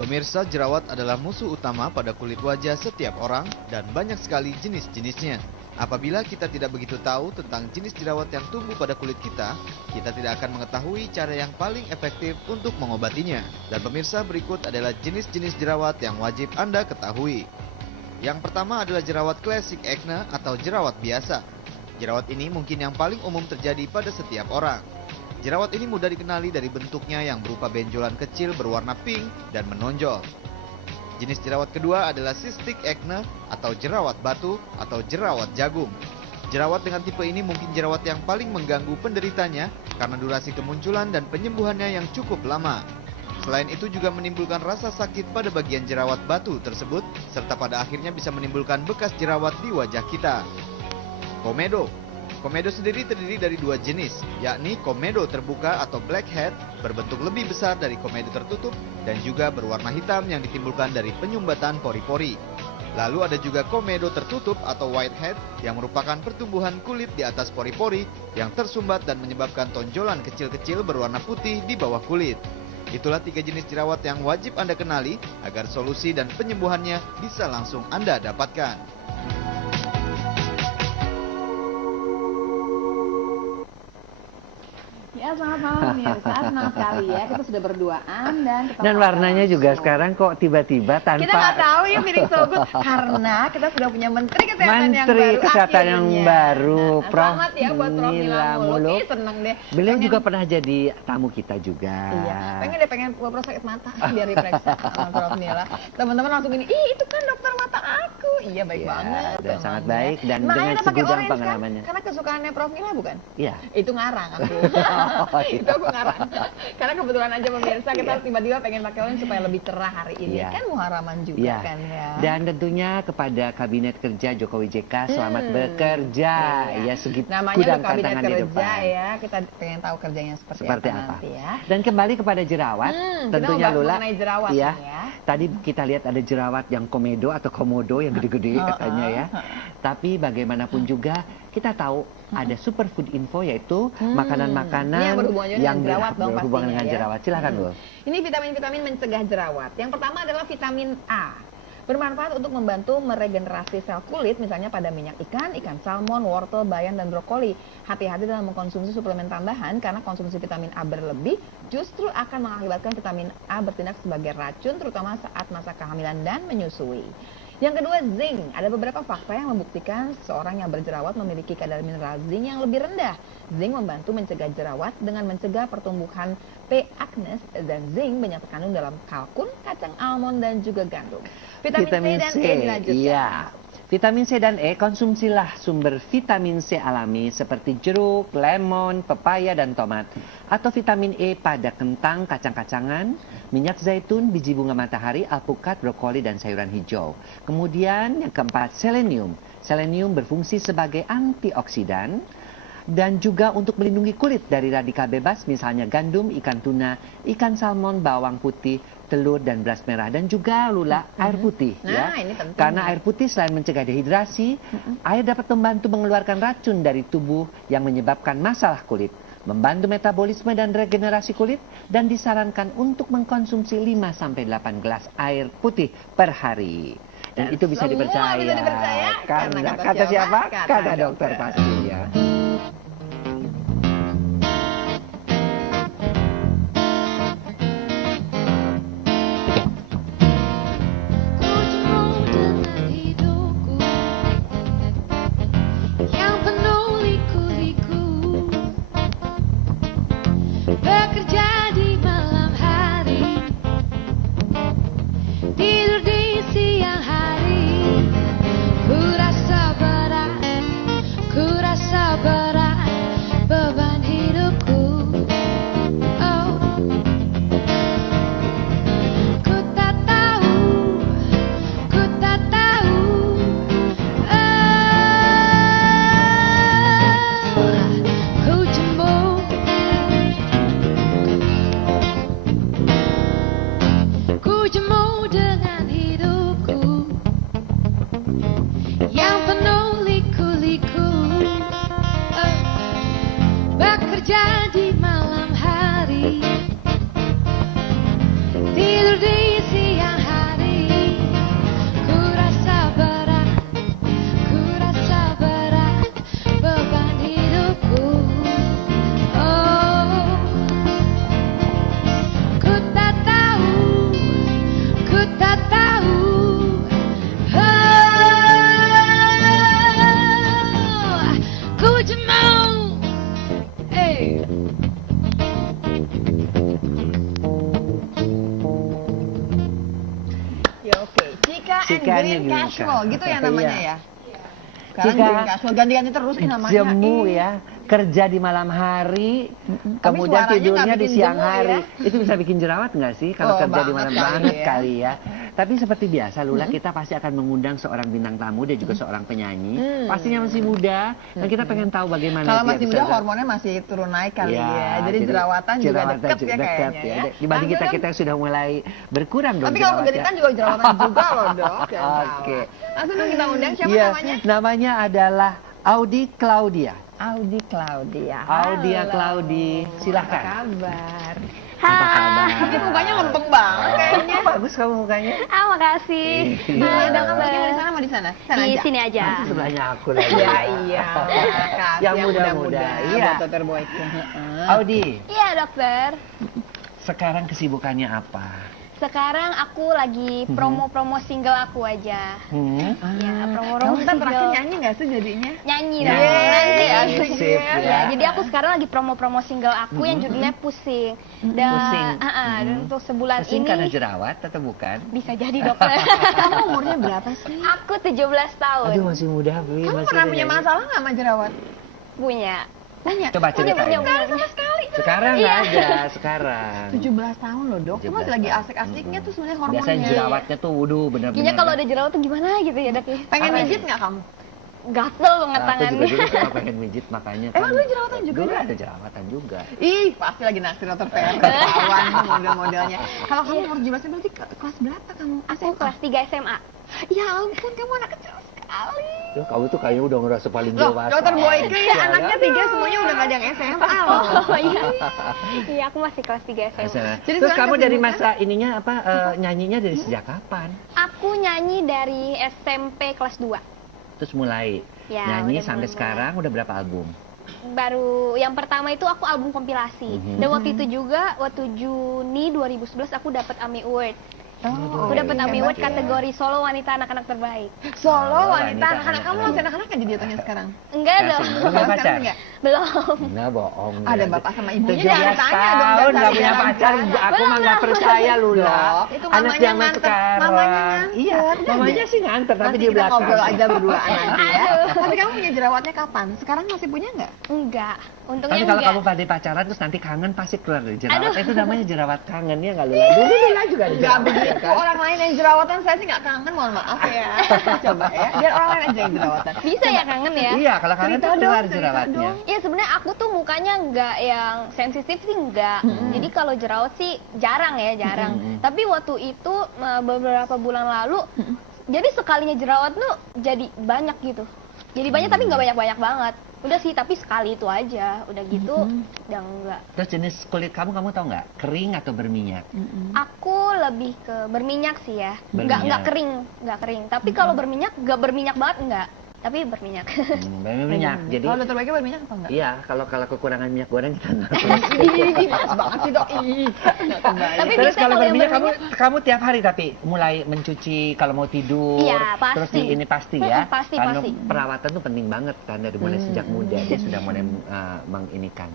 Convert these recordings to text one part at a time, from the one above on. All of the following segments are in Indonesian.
Pemirsa, jerawat adalah musuh utama pada kulit wajah setiap orang dan banyak sekali jenis-jenisnya. Apabila kita tidak begitu tahu tentang jenis jerawat yang tumbuh pada kulit kita tidak akan mengetahui cara yang paling efektif untuk mengobatinya. Dan pemirsa, berikut adalah jenis-jenis jerawat yang wajib Anda ketahui. Yang pertama adalah jerawat classic acne atau jerawat biasa. Jerawat ini mungkin yang paling umum terjadi pada setiap orang. Jerawat ini mudah dikenali dari bentuknya yang berupa benjolan kecil berwarna pink dan menonjol. Jenis jerawat kedua adalah cystic acne atau jerawat batu atau jerawat jagung. Jerawat dengan tipe ini mungkin jerawat yang paling mengganggu penderitanya karena durasi kemunculan dan penyembuhannya yang cukup lama. Selain itu juga menimbulkan rasa sakit pada bagian jerawat batu tersebut serta pada akhirnya bisa menimbulkan bekas jerawat di wajah kita. Komedo. Komedo sendiri terdiri dari dua jenis, yakni komedo terbuka atau blackhead berbentuk lebih besar dari komedo tertutup dan juga berwarna hitam yang ditimbulkan dari penyumbatan pori-pori. Lalu ada juga komedo tertutup atau whitehead yang merupakan pertumbuhan kulit di atas pori-pori yang tersumbat dan menyebabkan tonjolan kecil-kecil berwarna putih di bawah kulit. Itulah 3 jenis jerawat yang wajib Anda kenali agar solusi dan penyembuhannya bisa langsung Anda dapatkan. Ya, selamat malam pemirsa, senang sekali ya kita sudah berduaan dan warnanya juga sekarang kok tiba-tiba tanpa kita nggak tahu ya feeling so good karena kita sudah punya Menteri Kesehatan yang baru, Prof. Selamat ya buat Prof Nila Muluk. Seneng deh. Beliau juga pernah jadi tamu kita juga. Iya, pengen pura-pura sakit mata biar diperiksa sama Prof Nila. Teman-teman langsung gini, ih itu kan dokter mata aku. Iya baik banget. Dan sangat baik dan dengan segudang pengalamannya. Karena kesukaannya Prof Nila bukan? Iya. Itu ngarang aku. Itu aku ngarang. Karena kebetulan aja pemirsa kita tiba-tiba pengen pakai orange supaya lebih cerah hari ini. Kan muharaman juga kan ya. Dan tentunya kepada Kabinet Kerja Jokowi JK selamat bekerja. Ya segitu namanya Kabinet Kerja ya. Kita pengen tahu kerjanya seperti apa nanti ya. Dan kembali kepada jerawat, tentunya Lula. Jerawat ya. Tadi kita lihat ada jerawat yang komedo atau komodo yang gede-gede katanya ya. Tapi bagaimanapun juga kita tahu ada superfood info yaitu makanan-makanan yang berhubungan dengan jerawat. Silakan Bu. Ini vitamin-vitamin mencegah jerawat. Yang pertama adalah vitamin A. Bermanfaat untuk membantu meregenerasi sel kulit misalnya pada minyak ikan, ikan salmon, wortel, bayam, dan brokoli. Hati-hati dalam mengkonsumsi suplemen tambahan karena konsumsi vitamin A berlebih justru akan mengakibatkan vitamin A bertindak sebagai racun terutama saat masa kehamilan dan menyusui. Yang kedua, zinc. Ada beberapa fakta yang membuktikan seorang yang berjerawat memiliki kadar mineral zinc yang lebih rendah. Zinc membantu mencegah jerawat dengan mencegah pertumbuhan P. acnes dan zinc banyak terkandung dalam kalkun, kacang almond dan juga gandum. Vitamin C dan E dilanjutkan. Iya. Vitamin C dan E, konsumsilah sumber vitamin C alami seperti jeruk, lemon, pepaya, dan tomat. Atau vitamin E pada kentang, kacang-kacangan, minyak zaitun, biji bunga matahari, alpukat, brokoli, dan sayuran hijau. Kemudian yang keempat, selenium. Selenium berfungsi sebagai antioksidan dan juga untuk melindungi kulit dari radikal bebas misalnya gandum, ikan tuna, ikan salmon, bawang putih, telur dan beras merah dan juga Lula air putih ya. Ini penting. Karena air putih selain mencegah dehidrasi, air dapat membantu mengeluarkan racun dari tubuh yang menyebabkan masalah kulit, membantu metabolisme dan regenerasi kulit dan disarankan untuk mengkonsumsi 5 sampai 8 gelas air putih per hari. Dan itu bisa dipercaya. Karena kata siapa? Kata dokter pastinya. Ku jemu dengan Cika and Green Casual, gitu ya namanya Iya. ya? Sekarang Cika Green Casual, ganti-ganti terus namanya. Jemu ya, kerja di malam hari, kemudian suaranya tidurnya nggak di bikin siang jemu hari. ya? Itu bisa bikin jerawat nggak sih kalau Oh, kerja di malam banget banget kali ya. kali ya. Tapi seperti biasa Lula, kita pasti akan mengundang seorang bintang tamu, dia juga seorang penyanyi. Pastinya masih muda, dan kita pengen tahu bagaimana Kalau dia masih bisa muda hormonnya masih turun naik kali ya. Jadi jerawatan juga jerawatan deket juga ya dekat kayaknya ya. Dibanding Langsung kita yang sudah mulai berkurang dong Tapi kalau jerawatnya. kegenitan juga jerawatan juga loh dok. Jangan Oke. salah. Langsung dong kita undang siapa Iya, namanya? namanya adalah Audi Claudia. Audi Claudia. Audia Halo. Claudi, silahkan. Apa kabar? Apa kabar? Ini mukanya lempeng banget kayaknya. Bagus kamu mukanya. Ah, makasih. Iya. Ada kamu lagi di sana mau di sana? Sana Di aja. sini aja. Nanti sebelahnya aku lagi. Ya iya. Kasih Yang muda-muda, iya. Buat Dr. Boyke. Audi, Iya, dokter. sekarang kesibukannya apa? Sekarang aku lagi promo-promo single aku aja. Ya, promo-promo Kamu ntar terakhir single. nyanyi nggak sih jadinya? Nyanyi Yeay, dong. Nanti. asik sip ya. ya. Ya, jadi aku sekarang lagi promo-promo single aku yang judulnya Pusing. Pusing. Dan untuk sebulan Pusing karena ini jerawat atau bukan? bisa jadi dokter. Kamu umurnya berapa sih? Aku 17 tahun. Aduh masih muda, Bli. Kamu masih pernah muda punya ya. masalah nggak sama jerawat? Punya. Punya. Coba ceritain. Sama sekali. Sekarang nggak Iya. ada, sekarang. 17 tahun loh dok. Kamu 17 lagi tahun. asik-asiknya tuh sebenarnya hormonnya. Biasanya jerawatnya tuh, waduh bener-bener. Kayaknya kalau ada jerawat tuh gimana gitu ya, Dok. Pengen Apa mijit nih? nggak kamu? Gatel banget Aku juga tangannya. dulu suka pengen mijit, makanya kan. Emang dulu jerawatan juga, Dulu Dok? ada jerawatan juga. Ih, pasti lagi naksir dokter Ferry. Ketahuan nih model-modelnya. Kalau kamu umur 17 berarti kelas berapa kamu? Aku kelas 3 SMA. Ya ampun, kamu anak kecil sekali. Loh, kamu tuh kayaknya udah ngerasa paling Loh, dewasa. dokter Boyke ya Iya, anaknya kan? 3 semuanya udah nggak ada yang SMA loh. Oh iya. Iya, aku masih kelas 3 SMA. Jadi Terus sekarang kamu dari kesibukan? masa ininya apa nyanyinya dari sejak kapan? Aku nyanyi dari SMP kelas 2. Terus mulai Ya, nyanyi udah sampai mulai. sekarang udah berapa album? Baru yang pertama itu aku album kompilasi. Dan waktu itu juga waktu Juni 2011 aku dapat AMI Award. Aku dapat AMI Award kategori solo wanita anak-anak terbaik. Solo Oh, wanita wanita, anak-anak kamu anak-anak. masih anak-anak nggak jadi jatuhnya sekarang? Enggak Kasih, dong. belum punya Kalau pacar? sekarang nggak? Belum. Nah, bohong. Ada bapak sama ibunya 17 jangan tanya dong. tahun nggak punya jalan-jalan. pacar, aku mah nggak percaya Lula. Dok, itu Anak mamanya zaman nganter, sekarang. mamanya nganter. Iya, Udah mamanya deh. sih nganter, tapi Nanti di kita belakang. ngobrol aja berduaan nanti ya. Aduh. Tapi kamu punya jerawatnya kapan? Sekarang masih punya nggak? Enggak. Untungnya Tapi kalau enggak. kamu pada pacaran terus nanti kangen pasti keluar dari jerawat. Aduh. Itu namanya jerawat kangen ya nggak Lula? Dulu Lula juga ada Nggak jerawat. ya begitu. kan? Orang lain yang jerawatan saya sih nggak kangen, mohon maaf ya. Coba ya, biar orang lain aja yang jerawatan. Bisa ya kangen ya? Iya, kalau kangen Cerita tuh keluar dong, cerita jerawatnya. dong. Iya sebenarnya aku tuh mukanya nggak yang sensitif sih nggak. Jadi kalau jerawat sih jarang ya jarang. Tapi waktu itu beberapa bulan lalu, jadi sekalinya jerawat tuh jadi banyak gitu. Jadi banyak tapi nggak banyak-banyak banget. Udah sih tapi sekali itu aja. Udah gitu udah enggak. Terus jenis kulit kamu tahu nggak? Kering atau berminyak? Aku lebih ke berminyak sih ya. Nggak Berminyak. nggak kering. Tapi kalau berminyak nggak berminyak banget nggak. Tapi berminyak. Berminyak. Jadi Kalau dokter Boyke berminyak apa enggak? iya, kalau kekurangan minyak goreng kita nggak Ih, males banget sih dok. Ih, nggak kembali. Tapi Terus bisa kalau kalau yang berminyak berminyak- kamu tiap hari tapi mulai mencuci kalau mau tidur. Iya, pasti. Terus ini pasti ya. Pasti, Karena pasti. perawatan tuh penting banget kan dari mulai sejak muda dia sudah mulai menginikan.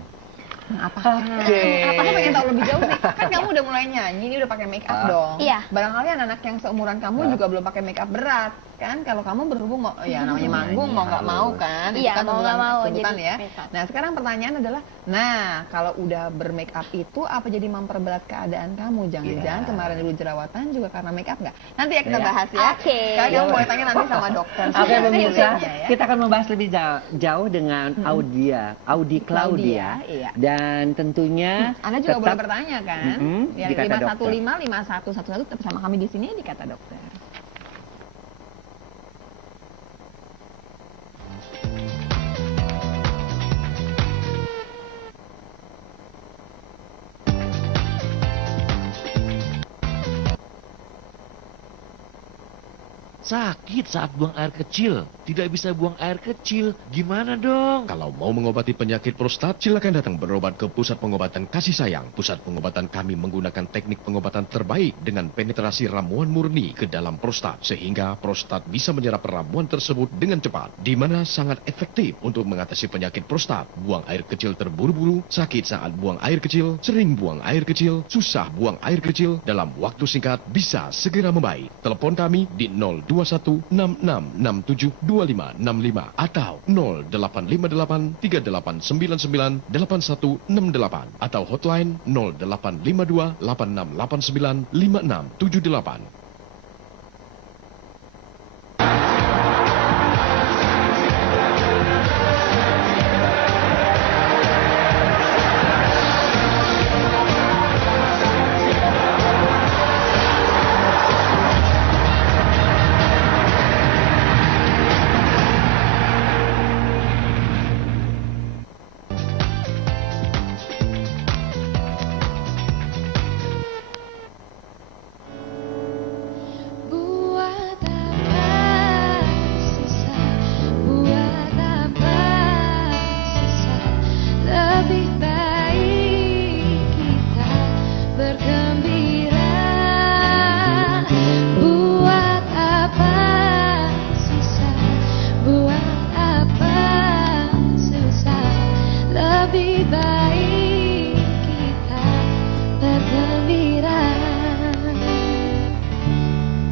Apa? Oke. Aku pengen tahu lebih jauh nih. Kan kamu udah mulai nyanyi, ini udah pakai make up dong. Iya. Barangkali anak-anak yang seumuran kamu juga belum pakai make up berat, kan? Kalau kamu berhubung mau, ya namanya manggung mau nggak mau kan? Itu Iya, kan mau nggak mau, tuntutan jadi ya. make up. Nah sekarang pertanyaan adalah, nah kalau udah bermake up itu apa jadi memperberat keadaan kamu? Jangan-jangan Iya. kemarin dulu jerawatan juga karena make up nggak? Nanti ya kita Iya. bahas ya. Oke. Karena kamu boleh tanya nanti sama dokter. Oke pemirsa, Ya. kita akan membahas lebih jauh dengan Audi Claudia, iya. dan tentunya Anda juga tetap boleh bertanya kan? di Kata 515 5111 tetap sama kami di sini di Kata Dokter. sakit saat buang air kecil. Tidak bisa buang air kecil. Gimana dong? Kalau mau mengobati penyakit prostat, silakan datang berobat ke Pusat Pengobatan Kasih Sayang. Pusat pengobatan kami menggunakan teknik pengobatan terbaik dengan penetrasi ramuan murni ke dalam prostat, sehingga prostat bisa menyerap ramuan tersebut dengan cepat, di mana sangat efektif untuk mengatasi penyakit prostat. Buang air kecil terburu-buru, sakit saat buang air kecil, sering buang air kecil, susah buang air kecil, dalam waktu singkat bisa segera membaik. Telepon kami di 02166672565 atau 085838998168 atau hotline 085286895678. Buat apa sisa, buat apa sisa, lebih baik kita bergembira. Buat apa sisa, buat apa susah, lebih baik kita bergembira.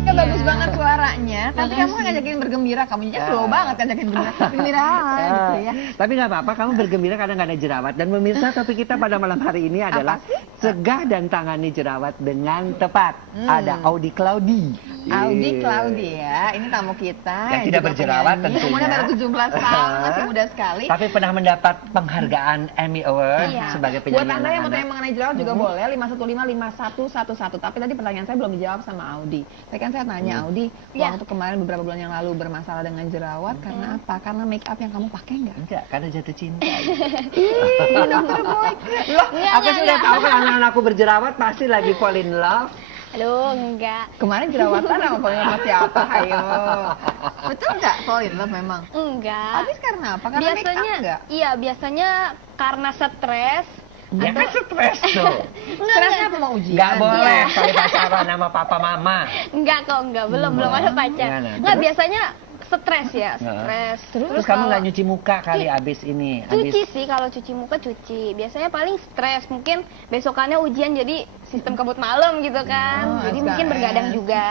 Ya, bagus banget suaranya, tapi kamu kan ngajakin bergembira, kamunya slow banget ngajakin gembira gitu ya. Tapi nggak apa-apa, kamu bergembira karena nggak ada jerawat. Dan pemirsa, topik kita pada malam hari ini adalah cegah dan tangani jerawat dengan tepat. Ada Audi Claudi. Audi Claudi ya, ini tamu kita Yang tidak juga berjerawat penyanyi, tentunya. umurnya baru 17 tahun, masih muda sekali. Tapi pernah mendapat penghargaan Emmy Award Iya. sebagai Buat penyanyi Anda yang mau tanya anak-anak. mengenai jerawat juga boleh 5155111. Tapi tadi pertanyaan saya belum dijawab sama Audi. Tadi kan saya tanya Audi, Iya. waktu kemarin beberapa bulan yang lalu bermasalah dengan jerawat karena apa? Karena make up yang kamu pakai nggak? Enggak, karena jatuh cinta. Dokter Boy. Loh, Aku sudah tahu kalau anak-anak aku berjerawat pasti lagi fall in love. Aduh, enggak. kemarin jerawatan sama fall in love sama siapa? Ayo. Betul nggak fall in love memang? Enggak. Habis karena apa? Karena make up Biasanya, nggak? iya biasanya karena stres. Ya kan stres tuh. Stresnya apa mau ujian? Nggak boleh kali pacaran sama papa mama. Enggak kok, enggak. Belum ada pacar. Gimana? Enggak, Terus? biasanya stres ya, stres. Terus kamu nggak nyuci muka kali abis ini? Cuci sih, kalau cuci muka cuci. Biasanya paling stres, mungkin besokannya ujian jadi sistem kabut malam gitu kan. Oh, Jadi SKS. mungkin bergadang juga.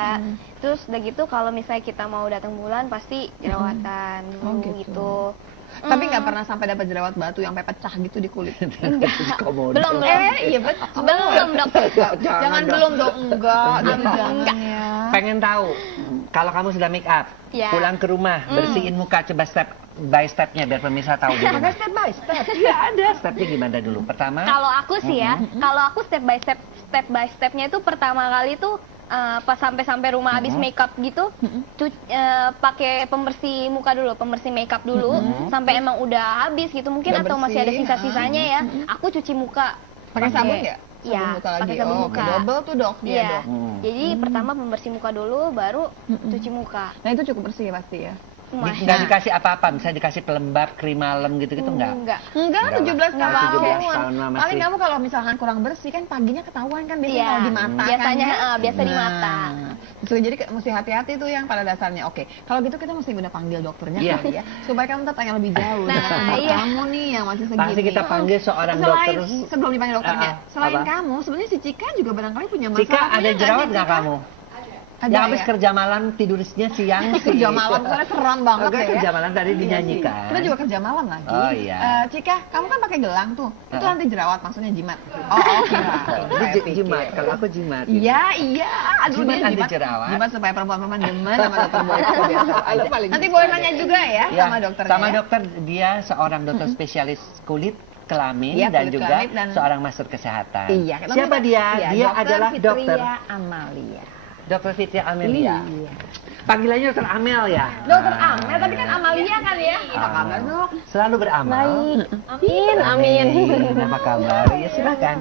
Terus udah gitu kalau misalnya kita mau datang bulan pasti jerawatan Oh, dulu gitu. gitu. Tapi nggak pernah sampai dapat jerawat batu yang sampai pecah gitu di kulit. Di komodo. Belum. Iya betul. Belum, dokter. Jangan belum dong, enggak. Gitu Enggak. jangan ya. Pengen tahu kalau kamu sudah make up, Ya. pulang ke rumah, bersihin muka, coba step by stepnya biar pemirsa tahu di rumah. Step by step. Iya ada. Stepnya gimana dulu? Pertama, Kalau aku sih ya, kalau aku step by stepnya itu pertama kali tuh pas sampai rumah habis makeup gitu, pakai pembersih muka dulu, pembersih makeup dulu, sampai emang udah habis gitu mungkin Udah atau masih ada bersih, sisa-sisanya ya. Aku cuci muka Pakai sabun nggak? Iya, Sabun muka lagi. pakai sabun Oh, muka. double tuh dok dia Iya. dok. Jadi pertama pembersih muka dulu, baru cuci muka. Nah itu cukup bersih ya pasti ya. Lumayan. nggak dikasih apa-apa, misalnya dikasih pelembab krim malam gitu-gitu nggak? Enggak. Enggak, 17 Enggak, tahun. 17 tahun mah masih. Paling kamu kalau misalkan kurang bersih kan paginya ketahuan kan biasanya Iya. kalau di mata Biasanya, kan. ya? biasa di mata. Terus jadi mesti hati-hati tuh yang pada dasarnya. Oke, kalau gitu kita mesti udah panggil dokternya Iya. kali ya, supaya kamu tanya lebih jauh. Nah, Nah, iya. kamu nih yang masih segini. Pasti kita panggil seorang Selain, dokter. sebelum dipanggil dokternya, selain apa? kamu, sebenarnya si Cika juga barangkali punya masalah. Cika ada Punya jerawat sih, nggak Cika? kamu? Ada Yang habis ya? kerja malam tidurnya siang sih. Kerja malam, soalnya seram banget Enggak, ya. kerja malam tadi Iya dinyanyikan. sih. Kita juga kerja malam lagi. Oh, iya. Cika, kamu kan pakai gelang tuh. Itu Heeh. anti jerawat, maksudnya jimat. Oh, kira. Itu jimat, kalau aku jimat. Iya, iya. Aduh, Jimat dia anti jerawat. Jimat supaya perempuan-perempuan demen sama dokter Boy. Biasa aja. Nanti boleh nanya juga ya Ya, sama dokternya. sama ya. dokter, dia seorang dokter spesialis kulit, kelamin, Iya, dan kulit juga kelamin dan- seorang master kesehatan. Iya. Siapa dia? Iya, Dia Dokter adalah dokter Fitria Amalia. Dokter Fitria Amelia. Iya. Panggilannya dokter Amel ya? Dokter Amel, tapi kan Amalia kan ya? Apa kabar dok? Selalu beramal. Amin, amin. Apa kabar? Ya silakan.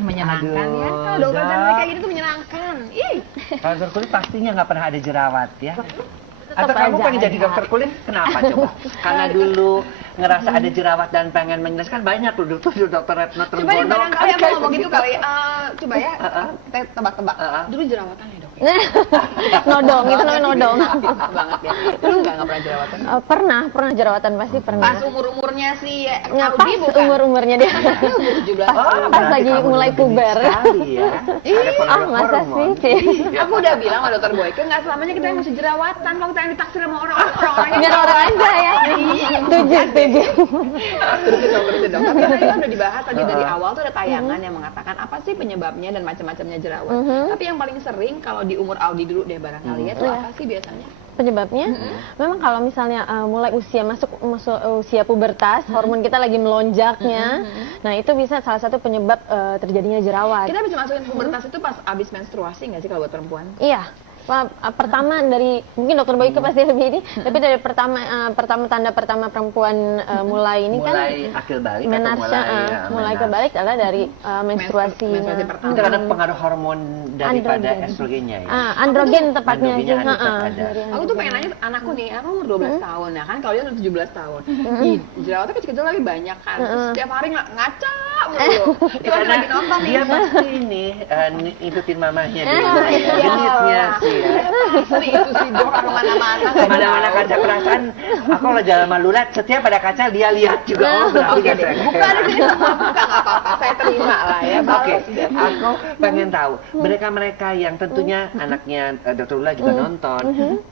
Menyenangkan ya. Aduh, Kalau dokter Dok. cantik kayak gini tuh menyenangkan. Ih. Kalau dokter kulit pastinya nggak pernah ada jerawat ya. Tetap Atau kamu aja pengen jadi ada. dokter kulit? Kenapa coba? Karena dulu ngerasa ada jerawat dan pengen menjelaskan banyak loh dokter Retno Coba nih Trenggono. barangkali aku ngomong gitu kali. Coba ya, kita tebak-tebak. Dulu jerawatan ya dok? Nodong, itu namanya nodong. Banget ya. Dulu nggak pernah jerawatan? Pernah jerawatan pasti pernah. Pas umur-umurnya si Nggak Audi pas bukan? umur-umurnya dia. Umur 17 tahun. Pas lagi mulai puber. Ya. Ada pengaruh Masa hormon. sih? Aku udah bilang sama dokter Boyke, nggak selamanya kita yang mesti jerawatan. Kalau kita yang ditaksir sama orang-orang Biar orang aja ya. Setuju. Terusin dong. Tapi tadi kan udah dibahas tadi dari awal tuh ada tayangan yang mengatakan apa sih penyebabnya dan macam-macamnya jerawat. Tapi yang paling sering kalau di umur Audi dulu deh barangkali ya, itu apa sih biasanya? Penyebabnya memang kalau misalnya mulai masuk usia pubertas, hormon kita lagi melonjaknya. Nah, itu bisa salah satu penyebab terjadinya jerawat. Kita bisa masukin pubertas itu pas abis menstruasi nggak sih kalau buat perempuan? Iya. Pertama dari mungkin dokter Boyke pasti lebih ini, tapi dari pertama tanda pertama perempuan mulai ini kan Mulai akil balik atau menarsa, mulai kebalik adalah dari menstruasinya. Menstruasi pertama. Itu karena pengaruh hormon daripada Androgen. estrogennya ya. Androgen tepatnya Androgennya sih. ada, tetap ada. Aku tuh pengen nanya anakku nih, aku umur 12 tahun ya kan, kalau dia udah 17 tahun. Ih, jerawatnya kecil-kecil lagi banyak kan. Terus setiap hari ngaca mulu. Itu lagi nonton nih. Dia pasti ini ikutin mamahnya di Iya. rumah ya. Genitnya sih ya. Sering itu sih dok, kemana-mana. nggak Mana-mana tahu. kaca perasaan, aku kalau jalan sama Lulat, setiap ada kaca dia lihat juga. Oh, berarti Oke dia deh, trek. bukan ini sama bukan nggak apa-apa, saya terima lah ya. Oke, balas. aku pengen tahu mereka-mereka yang tentunya anaknya Dr. Lula juga nonton,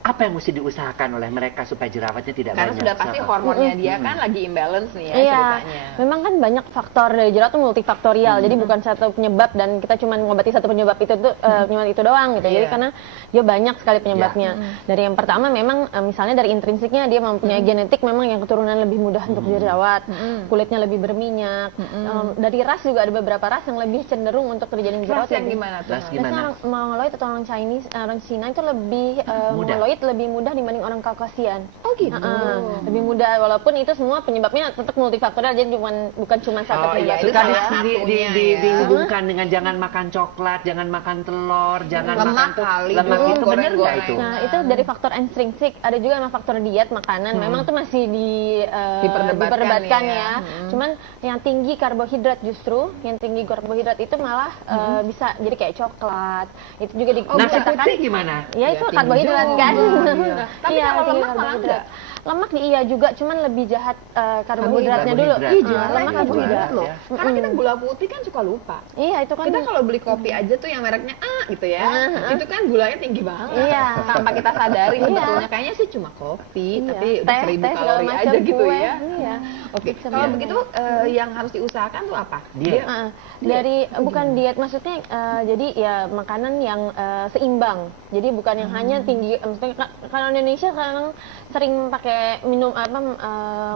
apa yang mesti diusahakan oleh mereka supaya jerawatnya tidak Karena banyak? sudah pasti Sama. hormonnya dia kan lagi imbalance nih ya Iya, ceritanya. memang kan banyak faktor dari jerawat itu multifaktorial. Jadi bukan satu penyebab dan kita cuma ngobati satu penyebab itu tuh penyebab itu doang gitu. Jadi Iya. karena dia banyak sekali penyebabnya. Dari yang pertama memang misalnya dari intrinsiknya dia mempunyai genetik memang yang keturunan lebih mudah untuk jerawat, kulitnya lebih berminyak. Dari ras juga ada beberapa ras yang lebih cenderung untuk terjadi jerawat. Ras yang gimana tuh? Ras Biasanya gimana? orang Mongoloid atau orang Chinese, orang Cina itu lebih Mudah. Mongoloid lebih mudah dibanding orang Kaukasian. Oh gitu. Lebih mudah walaupun itu semua penyebabnya tetap multifaktorial, jadi bukan cuma satu Oh, iya, penyebab. itu Suka salah di- satunya di- ya. dihubungkan dengan jangan makan coklat, jangan makan telur, jangan Lemak makan kali lemak dong, itu benar nggak goreng-goreng. itu? Nah, itu dari faktor intrinsik. Ada juga emang faktor diet makanan. Memang itu masih Diperdebatkan ya. ya. Cuman yang tinggi karbohidrat justru, yang tinggi karbohidrat itu malah bisa jadi kayak coklat. Itu juga Nasi dikatakan putih gimana? ya itu tinggi karbohidrat kan. juga, iya. Tapi Iya, kalau tinggi lemak malah karbohidrat. Lemak iya juga, cuman lebih jahat karbohidratnya dulu. Karbohidrat. Ih, Ah, jualan lemak karbohidrat juga, loh. ya. Karena kita gula putih kan suka lupa. Iya, itu kan Kita kalau beli kopi aja tuh yang mereknya A gitu ya, itu kan gulanya tinggi banget. Iya. Tanpa kita sadari Iya. sebetulnya kayaknya sih cuma kopi, Iya. tapi udah Teh, 1000 teh, segala kalori macam, aja gitu kue. ya. Iya. Oke, Bisa kalau banget. begitu yang harus diusahakan tuh apa? Diet. Dari bukan diet maksudnya jadi ya makanan yang seimbang. Jadi bukan yang hanya tinggi maksudnya kalau Indonesia sekarang sering pakai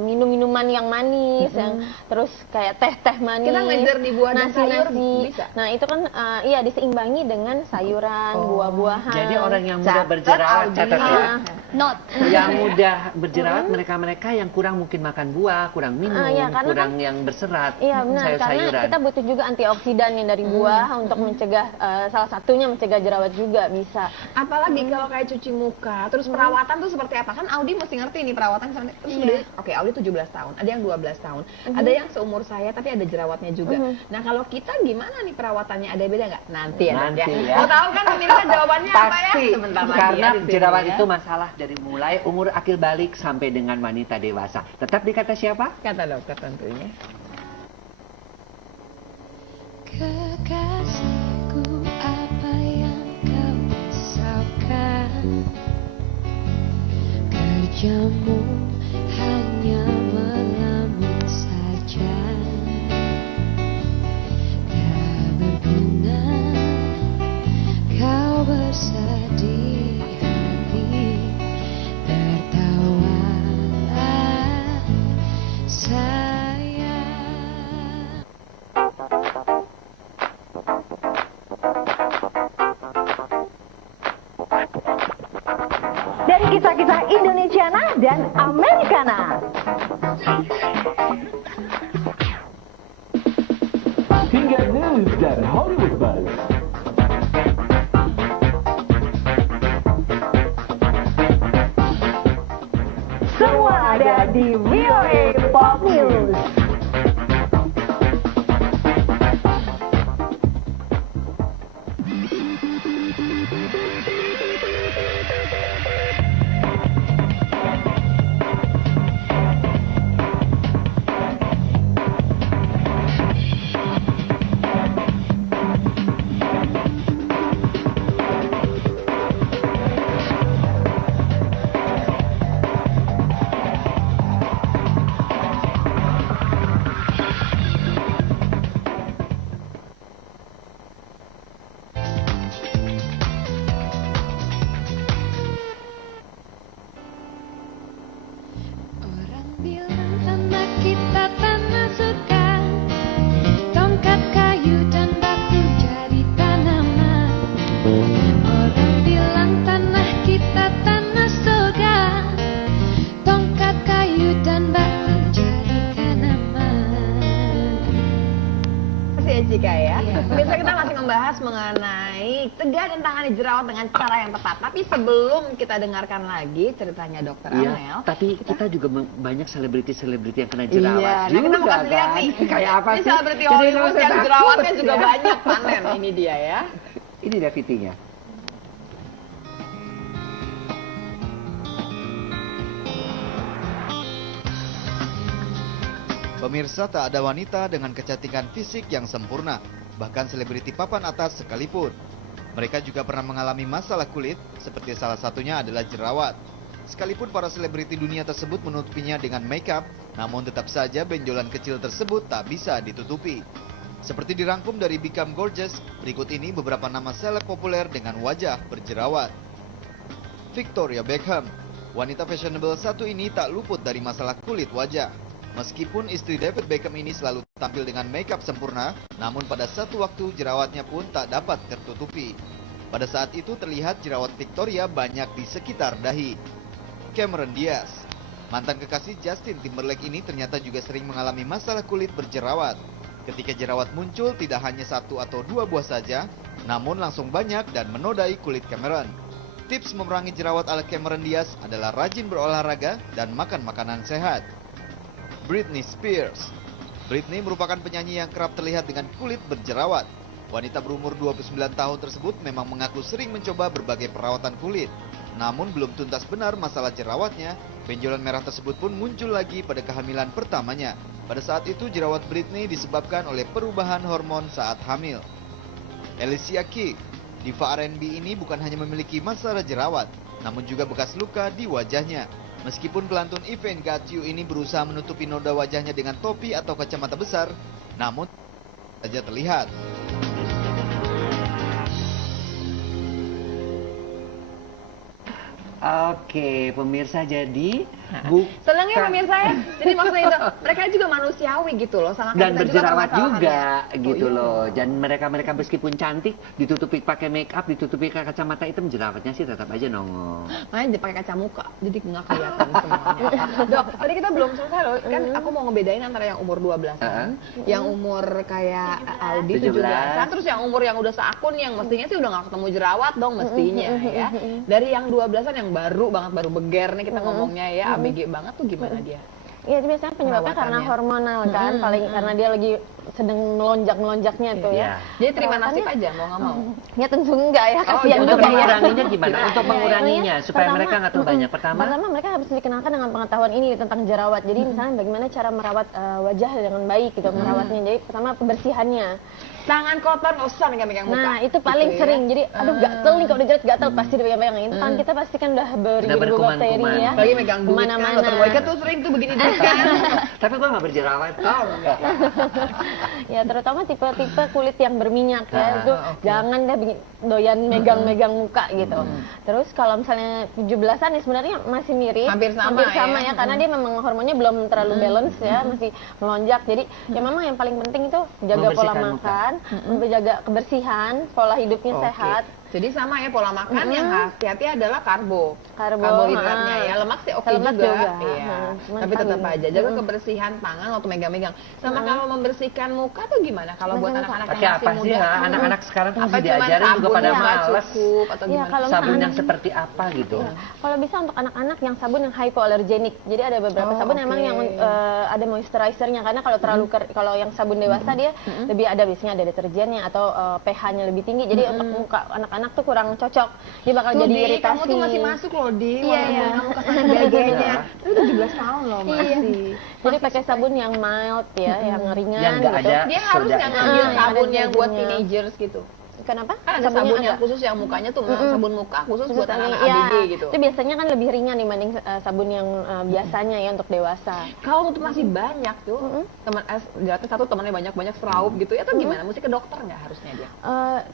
minum-minuman yang manis yang terus kayak teh-teh manis. Kita ngejar di buah dan sayur nasi-nasi. bisa? Nah, itu kan iya diseimbangi dengan sayuran, buah-buahan. Jadi orang yang mudah Catat, berjerawat, Audi. catat ya. not. Yang mudah berjerawat mereka-mereka yang kurang mungkin makan buah, kurang minum, Iya, karena kurang yang berserat, Iya benar, karena sayur-sayuran. kita butuh juga antioksidan yang dari buah untuk mencegah salah satunya mencegah jerawat juga bisa. Apalagi kalau kayak cuci muka, terus perawatan tuh seperti apa? Kan Audi mesti ngerti nih perawatan misalnya. Terus udah, oke Audi 17 tahun, ada yang 12 tahun, ada yang seumur saya tapi ada jerawatnya juga. Nah kalau kita gimana nih perawatannya? Ada beda nggak? Nanti ya. Dok, Nanti ya. Mau tahu kan pemirsa jawabannya apa ya? Pasti, Sebentar lagi karena ya di sini jerawat ya. itu masalah dari mulai umur akil balik sampai dengan wanita dewasa. Tetap dikata siapa? Kata dokter tentunya. Kekasihku, apa yang kau risaukan? Kerjamu hanya melamun saja, tak berguna. Kau bersedih hati, tertawalah sayang. Dari kisah-kisah Indonesiana dan Americana. Hingga News dan Hollywood Buzz. Semua ada di VOA Pop News. Orang bilang tanah kita tanah suka, tongkat kayu dan batu jadi tanaman. Orang bilang tanah kita tanah surga, tongkat kayu dan batu jadi tanaman. Terima kasih ya Cika ya. Pemirsa, kita masih membahas mengenai cegah dan tangani jerawat dengan cara yang tepat. Tapi sebelum kita dengarkan lagi ceritanya Dokter Amel, Iya, tapi kita juga banyak selebriti-selebriti yang kena jerawat iya, nah kita mau kasih lihat nih. Kayak apa Ini sih? selebriti Jadi Hollywood nggak usah yang takut jerawatnya juga ya. banyak, panen. Ini dia ya. Ini dia fitinya. Pemirsa, tak ada wanita dengan kecantikan fisik yang sempurna, bahkan selebriti papan atas sekalipun. Mereka juga pernah mengalami masalah kulit, seperti salah satunya adalah jerawat. Sekalipun para selebriti dunia tersebut menutupinya dengan makeup, namun tetap saja benjolan kecil tersebut tak bisa ditutupi. Seperti dirangkum dari Become Gorgeous, berikut ini beberapa nama seleb populer dengan wajah berjerawat. Victoria Beckham, wanita fashionable satu ini tak luput dari masalah kulit wajah. Meskipun istri David Beckham ini selalu tampil dengan makeup sempurna, namun pada satu waktu jerawatnya pun tak dapat tertutupi. Pada saat itu terlihat jerawat Victoria banyak di sekitar dahi. Cameron Diaz, mantan kekasih Justin Timberlake ini ternyata juga sering mengalami masalah kulit berjerawat. Ketika jerawat muncul tidak hanya satu atau dua buah saja, namun langsung banyak dan menodai kulit Cameron. Tips memerangi jerawat ala Cameron Diaz adalah rajin berolahraga dan makan makanan sehat. Britney Spears. Britney merupakan penyanyi yang kerap terlihat dengan kulit berjerawat. Wanita berumur 29 tahun tersebut memang mengaku sering mencoba berbagai perawatan kulit. Namun belum tuntas benar masalah jerawatnya, benjolan merah tersebut pun muncul lagi pada kehamilan pertamanya. Pada saat itu jerawat Britney disebabkan oleh perubahan hormon saat hamil. Alicia Keys, diva R&B ini bukan hanya memiliki masalah jerawat, namun juga bekas luka di wajahnya. Meskipun pelantun If Ain't Got You ini berusaha menutupi noda wajahnya dengan topi atau kacamata besar, namun saja terlihat. Oke, pemirsa, jadi Senang ya pemirsa ya. Jadi maksudnya itu mereka juga manusiawi gitu loh, sama dan kita berjerawat permasalahannya. juga gitu Oh, iya. loh. Dan mereka meskipun cantik, ditutupi pakai make up, ditutupi pakai kacamata hitam, jerawatnya sih tetap aja nongol. Makanya dia pakai kaca muka, jadi nggak kelihatan semuanya. Dok, tadi kita belum selesai loh. Kan aku mau ngebedain antara yang umur 12-an, yang umur kayak Aldi 17-an, terus yang umur yang udah seakun yang mestinya sih udah nggak ketemu jerawat dong mestinya ya. Dari yang 12-an yang baru banget, baru beger nih kita ngomongnya ya, ABG banget tuh gimana dia? Iya, itu biasanya penyebabnya karena hormonal kan, paling karena dia lagi sedang melonjaknya tuh ya. Jadi terima nasib aja mau nggak mau. Ya tentu enggak ya, kasihan Untuk juga ya. menguranginya gimana? Untuk menguranginya supaya Pertama, mereka nggak terlalu banyak. Pertama, mereka harus dikenalkan dengan pengetahuan ini tentang jerawat. Jadi misalnya bagaimana cara merawat wajah dengan baik gitu, merawatnya. Jadi pertama kebersihannya. Tangan kotor nggak usah megang-megang muka. Nah, itu paling Gitu ya. sering. Jadi aduh gatel nih kalau dijerat gatel pasti dipegang-pegang. Itu tangan kita pasti kan udah beribu-ribu bakteri ya. Lagi megang duit kan, Kemana-mana. Dokter Boyka tuh sering tuh begini dulu kan. tapi gua nggak berjerawat. Oh, enggak. Ya terutama tipe-tipe kulit yang berminyak ya, itu jangan deh doyan megang-megang muka gitu. Terus kalau misalnya 17-an ya sebenarnya masih mirip, Hampir sama ya, karena dia memang hormonnya belum terlalu balance ya, masih melonjak. Jadi ya memang yang paling penting itu jaga pola Membersihkan muka. makan, menjaga kebersihan, pola hidupnya sehat. Jadi sama ya pola makan yang hati-hati adalah Karbohidratnya karbohidratnya ya, lemak sih oke Lemak juga. juga. Iya. Cuman Tapi tetap kan aja jaga kebersihan tangan waktu megang-megang. Sama kalau membersihkan muka tuh gimana? Kalau buat anak-anak yang Pakai masih apa sih? muda, Anak-anak sekarang tuh apa masih cuman diajarin juga sabun pada nggak males. cukup atau Iya, gimana? kalau Sabun misalnya yang seperti apa gitu? Kalau bisa untuk anak-anak yang sabun yang hypoallergenic. Jadi ada beberapa Oh, sabun memang oke. yang ada moisturizernya karena kalau terlalu kalau yang sabun dewasa dia lebih ada biasanya ada deterjennya atau pH-nya lebih tinggi. Jadi untuk muka anak-anak tuh kurang cocok. Dia bakal Tuh, jadi Di, iritasi. kamu tuh masih masuk loh, Di. Iya, Walaupun iya. kamu kesana sebagainya. Itu 17 tahun loh masih. Jadi pakai sabun yang mild ya, yang ringan Yang nggak gitu. ada Dia harus nggak ngambil Ah, sabun ada yang buat deterjennya. teenagers gitu. Kenapa? Kan ada Sabunnya sabun yang ada. khusus yang mukanya tuh sabun muka khusus buat anak-anak Iya, ABG gitu. itu biasanya kan lebih ringan dibanding sabun yang biasanya ya untuk dewasa. Kalau tuh masih banyak tuh teman jelasnya satu temannya banyak seraup gitu ya, atau gimana? Mesti ke dokter nggak harusnya dia?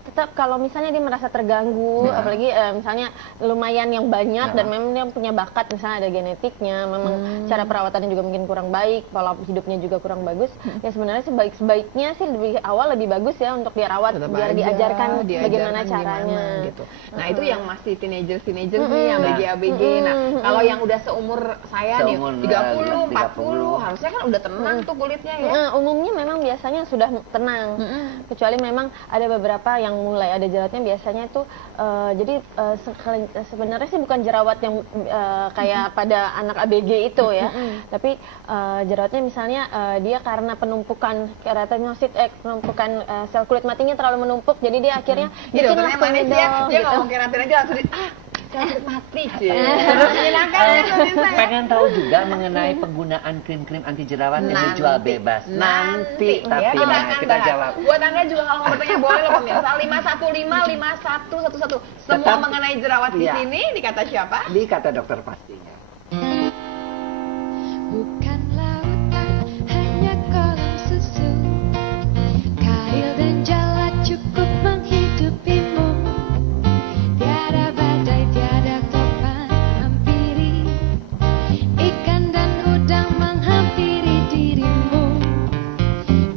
Tetap kalau misalnya dia merasa terganggu, apalagi misalnya lumayan yang banyak dan memang dia punya bakat, misalnya ada genetiknya, memang cara perawatannya juga mungkin kurang baik, pola hidupnya juga kurang bagus, ya sebenarnya sebaiknya sih lebih awal lebih bagus ya untuk dia rawat, Tetap biar aja, diajarkan bagaimana caranya gitu. Nah itu yang masih teenager nih, yang ABG. Nah kalau yang udah seumur saya nih, Seumur, 30, 40, 40, harusnya kan udah tenang tuh kulitnya ya. Umumnya memang biasanya sudah tenang, kecuali memang ada beberapa yang mulai ada jerawatnya biasanya itu jadi sebenarnya sih bukan jerawat yang kayak pada anak ABG itu ya, tapi jerawatnya misalnya dia karena penumpukan keratinosit, penumpukan sel kulit matinya terlalu menumpuk, jadi dia akhirnya Jadi bikinlah dokternya manis ya, komedol dia gitu. ngomong keratin aja langsung sel kulit mati sih. Terus menyenangkan ya pemirsa ya. Pengen tahu juga mengenai penggunaan krim-krim anti jerawat yang dijual bebas. Nanti ya, tapi kita bahas. jawab. Buat Anda juga kalau mau bertanya boleh loh pemirsa 5155111. Semua Tetap- mengenai jerawat di Iya. sini dikata siapa? Di kata dokter pastinya. Bukan lautan, hanya kolam susu. Kail dan jala cukup menghidupimu. Tiada badai, tiada topan hampiri. Ikan dan udang menghampiri dirimu.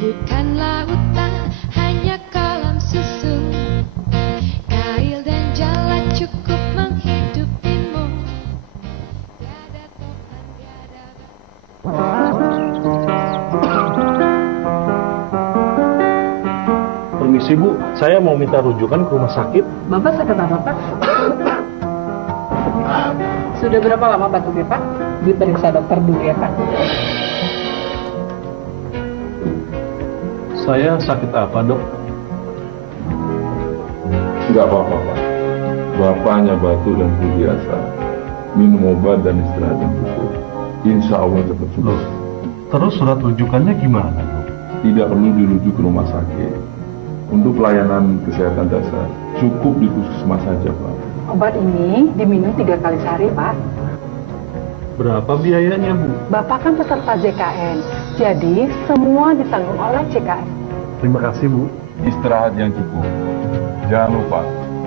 Bukan lautan, hanya kolam susu. Kail dan jala cukup menghidupimu. Tiada topan, tiada Permisi Bu, saya mau minta rujukan ke rumah sakit. Bapak sakit apa Pak? Sudah berapa lama batuknya Pak? Diperiksa dokter dulu ya Pak. Saya sakit apa dok? Enggak apa-apa, Pak. Bapak hanya batuk dan flu biasa. Minum obat dan istirahat yang cukup. Insya Allah cepat sembuh. Terus surat rujukannya gimana dok? Tidak perlu dirujuk ke rumah sakit. Untuk pelayanan kesehatan dasar, cukup di puskesmas saja, Pak. Obat ini diminum 3 kali sehari Pak. Berapa biayanya Bu? Bapak kan peserta JKN, jadi semua ditanggung oleh JKN. Terima kasih Bu. Istirahat yang cukup. Jangan lupa,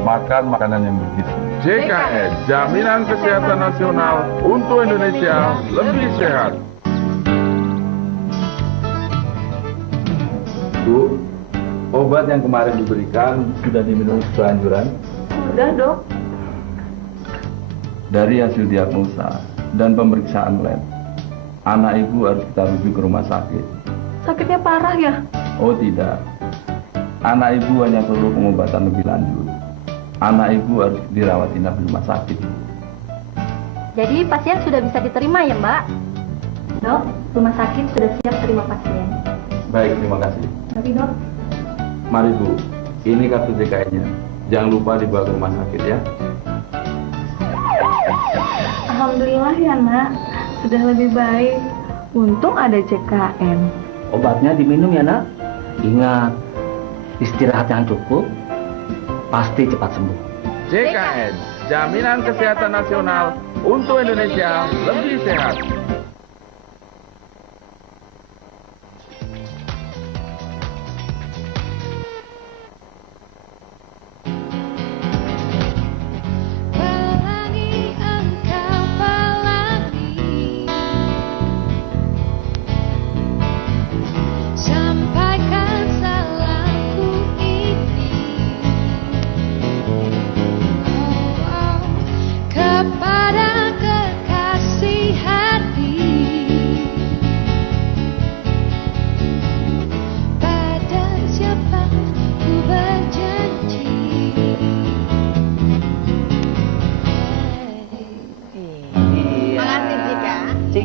makan makanan yang bergizi. JKN, Jaminan Kesehatan Nasional untuk Indonesia lebih sehat. Bu, obat yang kemarin diberikan sudah diminum sesuai anjuran? Udah dok. Dari hasil diagnosa dan pemeriksaan lab, anak ibu harus kita rujuk ke rumah sakit. Sakitnya parah ya? Oh tidak, anak ibu hanya perlu pengobatan lebih lanjut. Anak ibu harus dirawat inap di rumah sakit. Jadi pasien sudah bisa diterima ya Mbak? Dok, rumah sakit sudah siap terima pasien. Baik, terima kasih. Tapi dok, Mari Bu, ini kartu JKN-nya. Jangan lupa dibawa ke rumah sakit ya. Alhamdulillah ya nak, sudah lebih baik. Untung ada JKN. Obatnya diminum ya nak. Ingat, istirahat yang cukup, pasti cepat sembuh. JKN, Jaminan Kesehatan Nasional untuk Indonesia lebih sehat. Pelangi engkau pelangi, sampaikan salahku ini.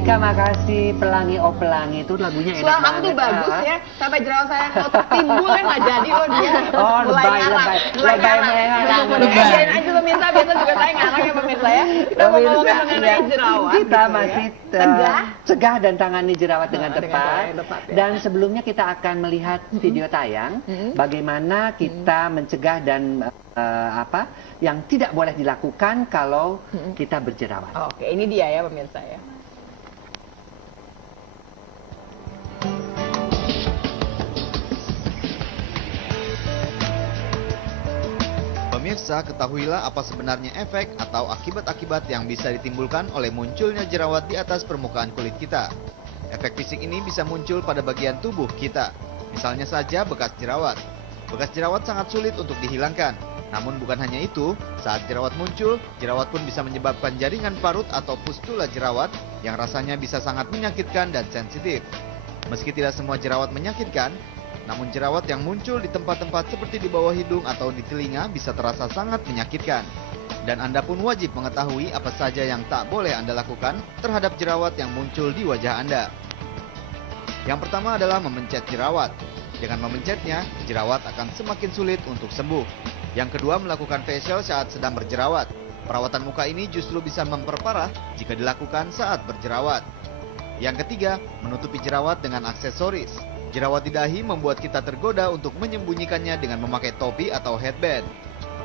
Ika makasih. Pelangi oh pelangi itu lagunya enak Suara kamu banget. tuh bagus ya, sampai jerawat saya kalau timbul kan nggak jadi loh dia. Oh, Mulai lebay, ngarang. lebay mengarang. Lebay aja pemirsa, biasa juga saya ngarang ya pemirsa ya. Kita mau ngomongin mengenai jerawat. Kita gitu ya. masih Cegah. cegah dan tangani jerawat dengan Dengan tepat. cara yang tepat, ya. Dan sebelumnya kita akan melihat video tayang bagaimana kita mencegah dan apa yang tidak boleh dilakukan kalau kita berjerawat. Oke, ini dia ya pemirsa ya. Pemirsa, ketahuilah apa sebenarnya efek atau akibat-akibat yang bisa ditimbulkan oleh munculnya jerawat di atas permukaan kulit kita. Efek fisik ini bisa muncul pada bagian tubuh kita. Misalnya saja bekas jerawat. Bekas jerawat sangat sulit untuk dihilangkan. Namun bukan hanya itu, saat jerawat muncul, jerawat pun bisa menyebabkan jaringan parut atau pustula jerawat yang rasanya bisa sangat menyakitkan dan sensitif. Meski tidak semua jerawat menyakitkan, namun jerawat yang muncul di tempat-tempat seperti di bawah hidung atau di telinga bisa terasa sangat menyakitkan. Dan Anda pun wajib mengetahui apa saja yang tak boleh Anda lakukan terhadap jerawat yang muncul di wajah Anda. Yang pertama adalah memencet jerawat. Dengan memencetnya, jerawat akan semakin sulit untuk sembuh. Yang kedua, melakukan facial saat sedang berjerawat. Perawatan muka ini justru bisa memperparah jika dilakukan saat berjerawat. Yang ketiga, menutupi jerawat dengan aksesoris. Jerawat di dahi membuat kita tergoda untuk menyembunyikannya dengan memakai topi atau headband.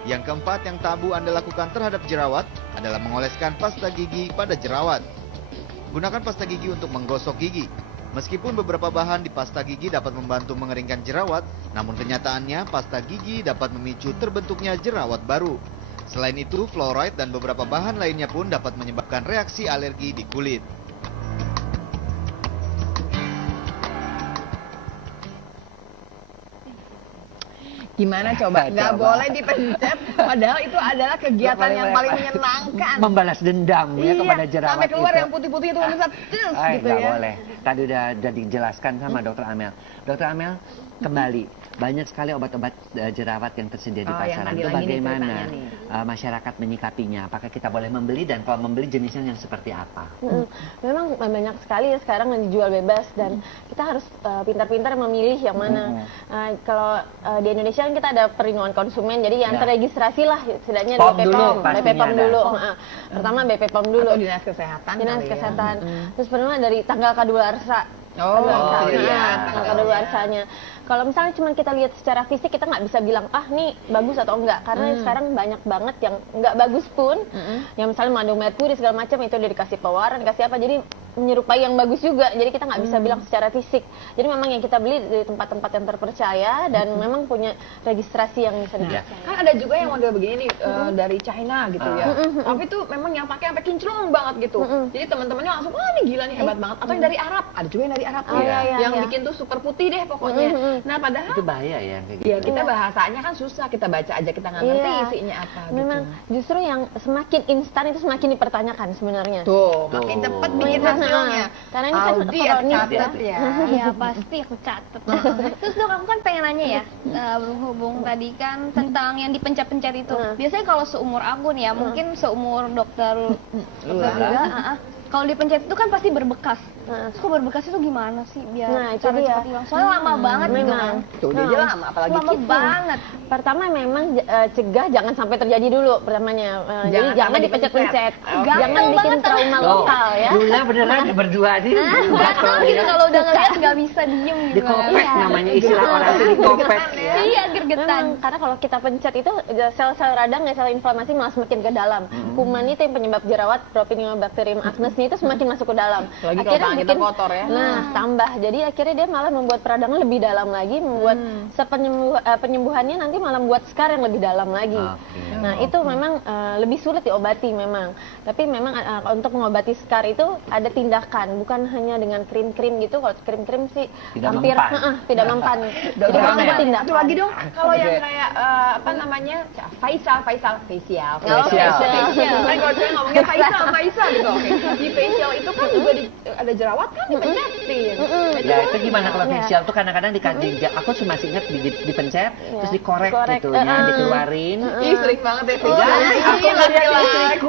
Yang keempat yang tabu Anda lakukan terhadap jerawat adalah mengoleskan pasta gigi pada jerawat. Gunakan pasta gigi untuk menggosok gigi. Meskipun beberapa bahan di pasta gigi dapat membantu mengeringkan jerawat, namun kenyataannya pasta gigi dapat memicu terbentuknya jerawat baru. Selain itu, fluoride dan beberapa bahan lainnya pun dapat menyebabkan reaksi alergi di kulit. Gimana coba? Nggak boleh dipencet, padahal itu adalah kegiatan yang paling menyenangkan. Membalas dendam ya kepada jerawat sampai keluar itu. yang putih-putih itu pemirsa, cus, Ay, gitu nggak ya. boleh. Tadi udah dijelaskan sama Dokter Amel. Dokter Amel, kembali. Banyak sekali obat-obat jerawat yang tersedia di pasaran. Itu bagaimana masyarakat menyikapinya? Apakah kita boleh membeli dan kalau membeli jenisnya yang seperti apa? Memang banyak sekali ya sekarang yang dijual bebas dan kita harus pintar-pintar memilih yang mana. Kalau di Indonesia kan kita ada perlindungan konsumen, jadi yang terregistrasi lah setidaknya di BPOM dulu. Pertama BPOM dulu. Atau Dinas Kesehatan. Dinas Kesehatan. Terus pertama dari tanggal kadaluarsa. Tanggal kadaluarsanya. Kalau misalnya cuma kita lihat secara fisik, kita nggak bisa bilang ah nih bagus atau enggak, karena sekarang banyak banget yang nggak bagus pun, yang misalnya mengandung merkuri segala macam itu udah dikasih pewarna, dikasih apa, jadi menyerupai yang bagus juga, jadi kita nggak bisa bilang secara fisik. Jadi memang yang kita beli dari tempat-tempat yang terpercaya dan memang punya registrasi yang bisa dipercaya. Kan ada juga yang model begini nih dari China gitu ya, tapi tuh memang yang pakai sampai kinclong banget gitu. Jadi teman-temannya langsung wah ini gila nih hebat banget. Atau yang dari Arab, ada juga yang dari Arab tuh yang bikin tuh super putih deh pokoknya. Nah padahal itu bahaya ya kayak gitu. Ya kita bahasanya kan susah, kita baca aja kita nggak ngerti isinya apa. Memang justru yang semakin instan itu semakin dipertanyakan sebenarnya. Tuh, makin cepat bikin hasilnya. Karena ini kan kronis ya. Iya pasti aku catat. Terus dok, aku kan pengen nanya ya, berhubung tadi kan tentang yang dipencet-pencet itu. Biasanya kalau seumur aku nih ya, mungkin seumur dokter juga, kalau dipencet itu kan pasti berbekas. Kok berbekas itu gimana sih biar itu dia. Soalnya lama banget gitu kan. Tuh dia lama, apalagi lama banget. Pertama memang cegah jangan sampai terjadi dulu pertamanya. Jadi jangan dipencet-pencet. Jangan bikin trauma lokal ya. Luna beneran berdua nih. Gatel gitu kalau udah ngeliat nggak bisa diem gitu. Dikopek namanya istilah orang itu dikopek. Iya gergetan. Karena kalau kita pencet itu sel-sel radang ya, sel inflamasi malah semakin ke dalam. Kuman itu yang penyebab jerawat, Propionibacterium acnesnya itu semakin masuk ke dalam. Akhirnya kita kotor ya. Nah, tambah. Jadi akhirnya dia malah membuat peradangan lebih dalam lagi, membuat penyembuhannya nanti malah membuat scar yang lebih dalam lagi. Nah, itu memang lebih sulit diobati memang. Tapi memang untuk mengobati scar itu ada tindakan, bukan hanya dengan krim-krim gitu. Kalau krim-krim sih hampir tidak mempan. Jadi memang ada tindakan. Satu lagi dong, kalau yang kayak apa namanya? facial. Kalau saya ngomongnya facial gitu. Di facial itu kan juga ada jerawat kan dipencetin. Ya itu gimana kalau facial tuh kadang-kadang dikasih, aku cuma masih ingat dipencet terus dikorek gitu ya, dikeluarin. Ih sering banget ya facial. Aku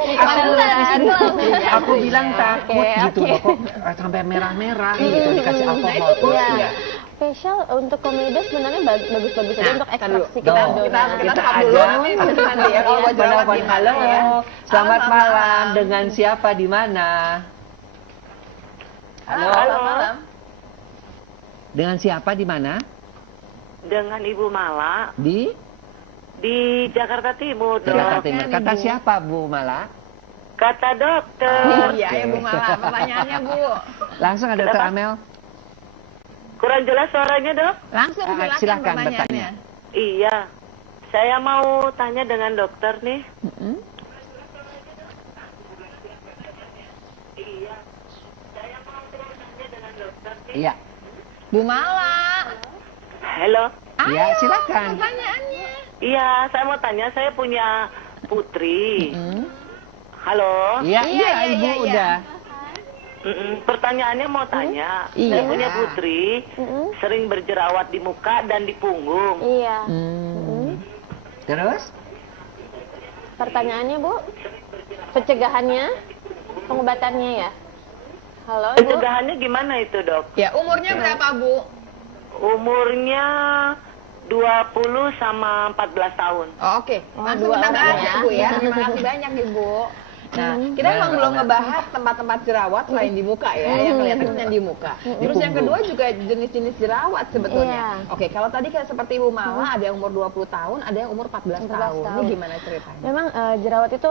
Aku bilang takut gitu loh, kok sampai merah-merah gitu dikasih alkohol terus Iya. ya. Facial untuk komedo sebenarnya bagus-bagus aja untuk ekstraksi Kita kita. aja nanti ya kalau buat jerawat menelpon. gimana Halo, ya. selamat Halo, malam. Dengan siapa di mana? Halo. malam. Dengan siapa di mana? Dengan Ibu Mala Di di Jakarta Timur, Jakarta Dok. Timur. Kata siapa Bu Mala? Kata dokter. Iya ya Bu Mala, pertanyaannya Bu. Langsung ada Dr. Amel. Kurang jelas suaranya, Dok? Langsung silakan silakan pertanyaannya. Iya. Saya mau tanya dengan dokter nih. Iya. Bu Mala. Halo. Iya, silakan. Pertanyaannya. Iya, saya mau tanya, saya punya putri. Halo. Iya, Ibu udah. Pertanyaannya mau tanya, Iya. saya punya putri sering berjerawat di muka dan di punggung. Iya. Terus? Pertanyaannya Bu, pencegahannya, pengobatannya ya? Halo Ibu. Pencegahannya gimana itu, Dok? Ya, umurnya berapa Bu? Umurnya 20 sama 14 tahun. Oh, oke. Langsung dua kita bahas orang ya ya. Bu ya. Terima kasih banyak Ibu. Nah, kita memang belum ngebahas tempat-tempat jerawat selain di muka ya, yang kelihatan yang di muka. Terus yang kedua juga jenis-jenis jerawat sebetulnya. Oke, kalau tadi kayak seperti Ibu Mala ada yang umur 20 tahun, ada yang umur 14 tahun. Ini gimana ceritanya? Memang jerawat itu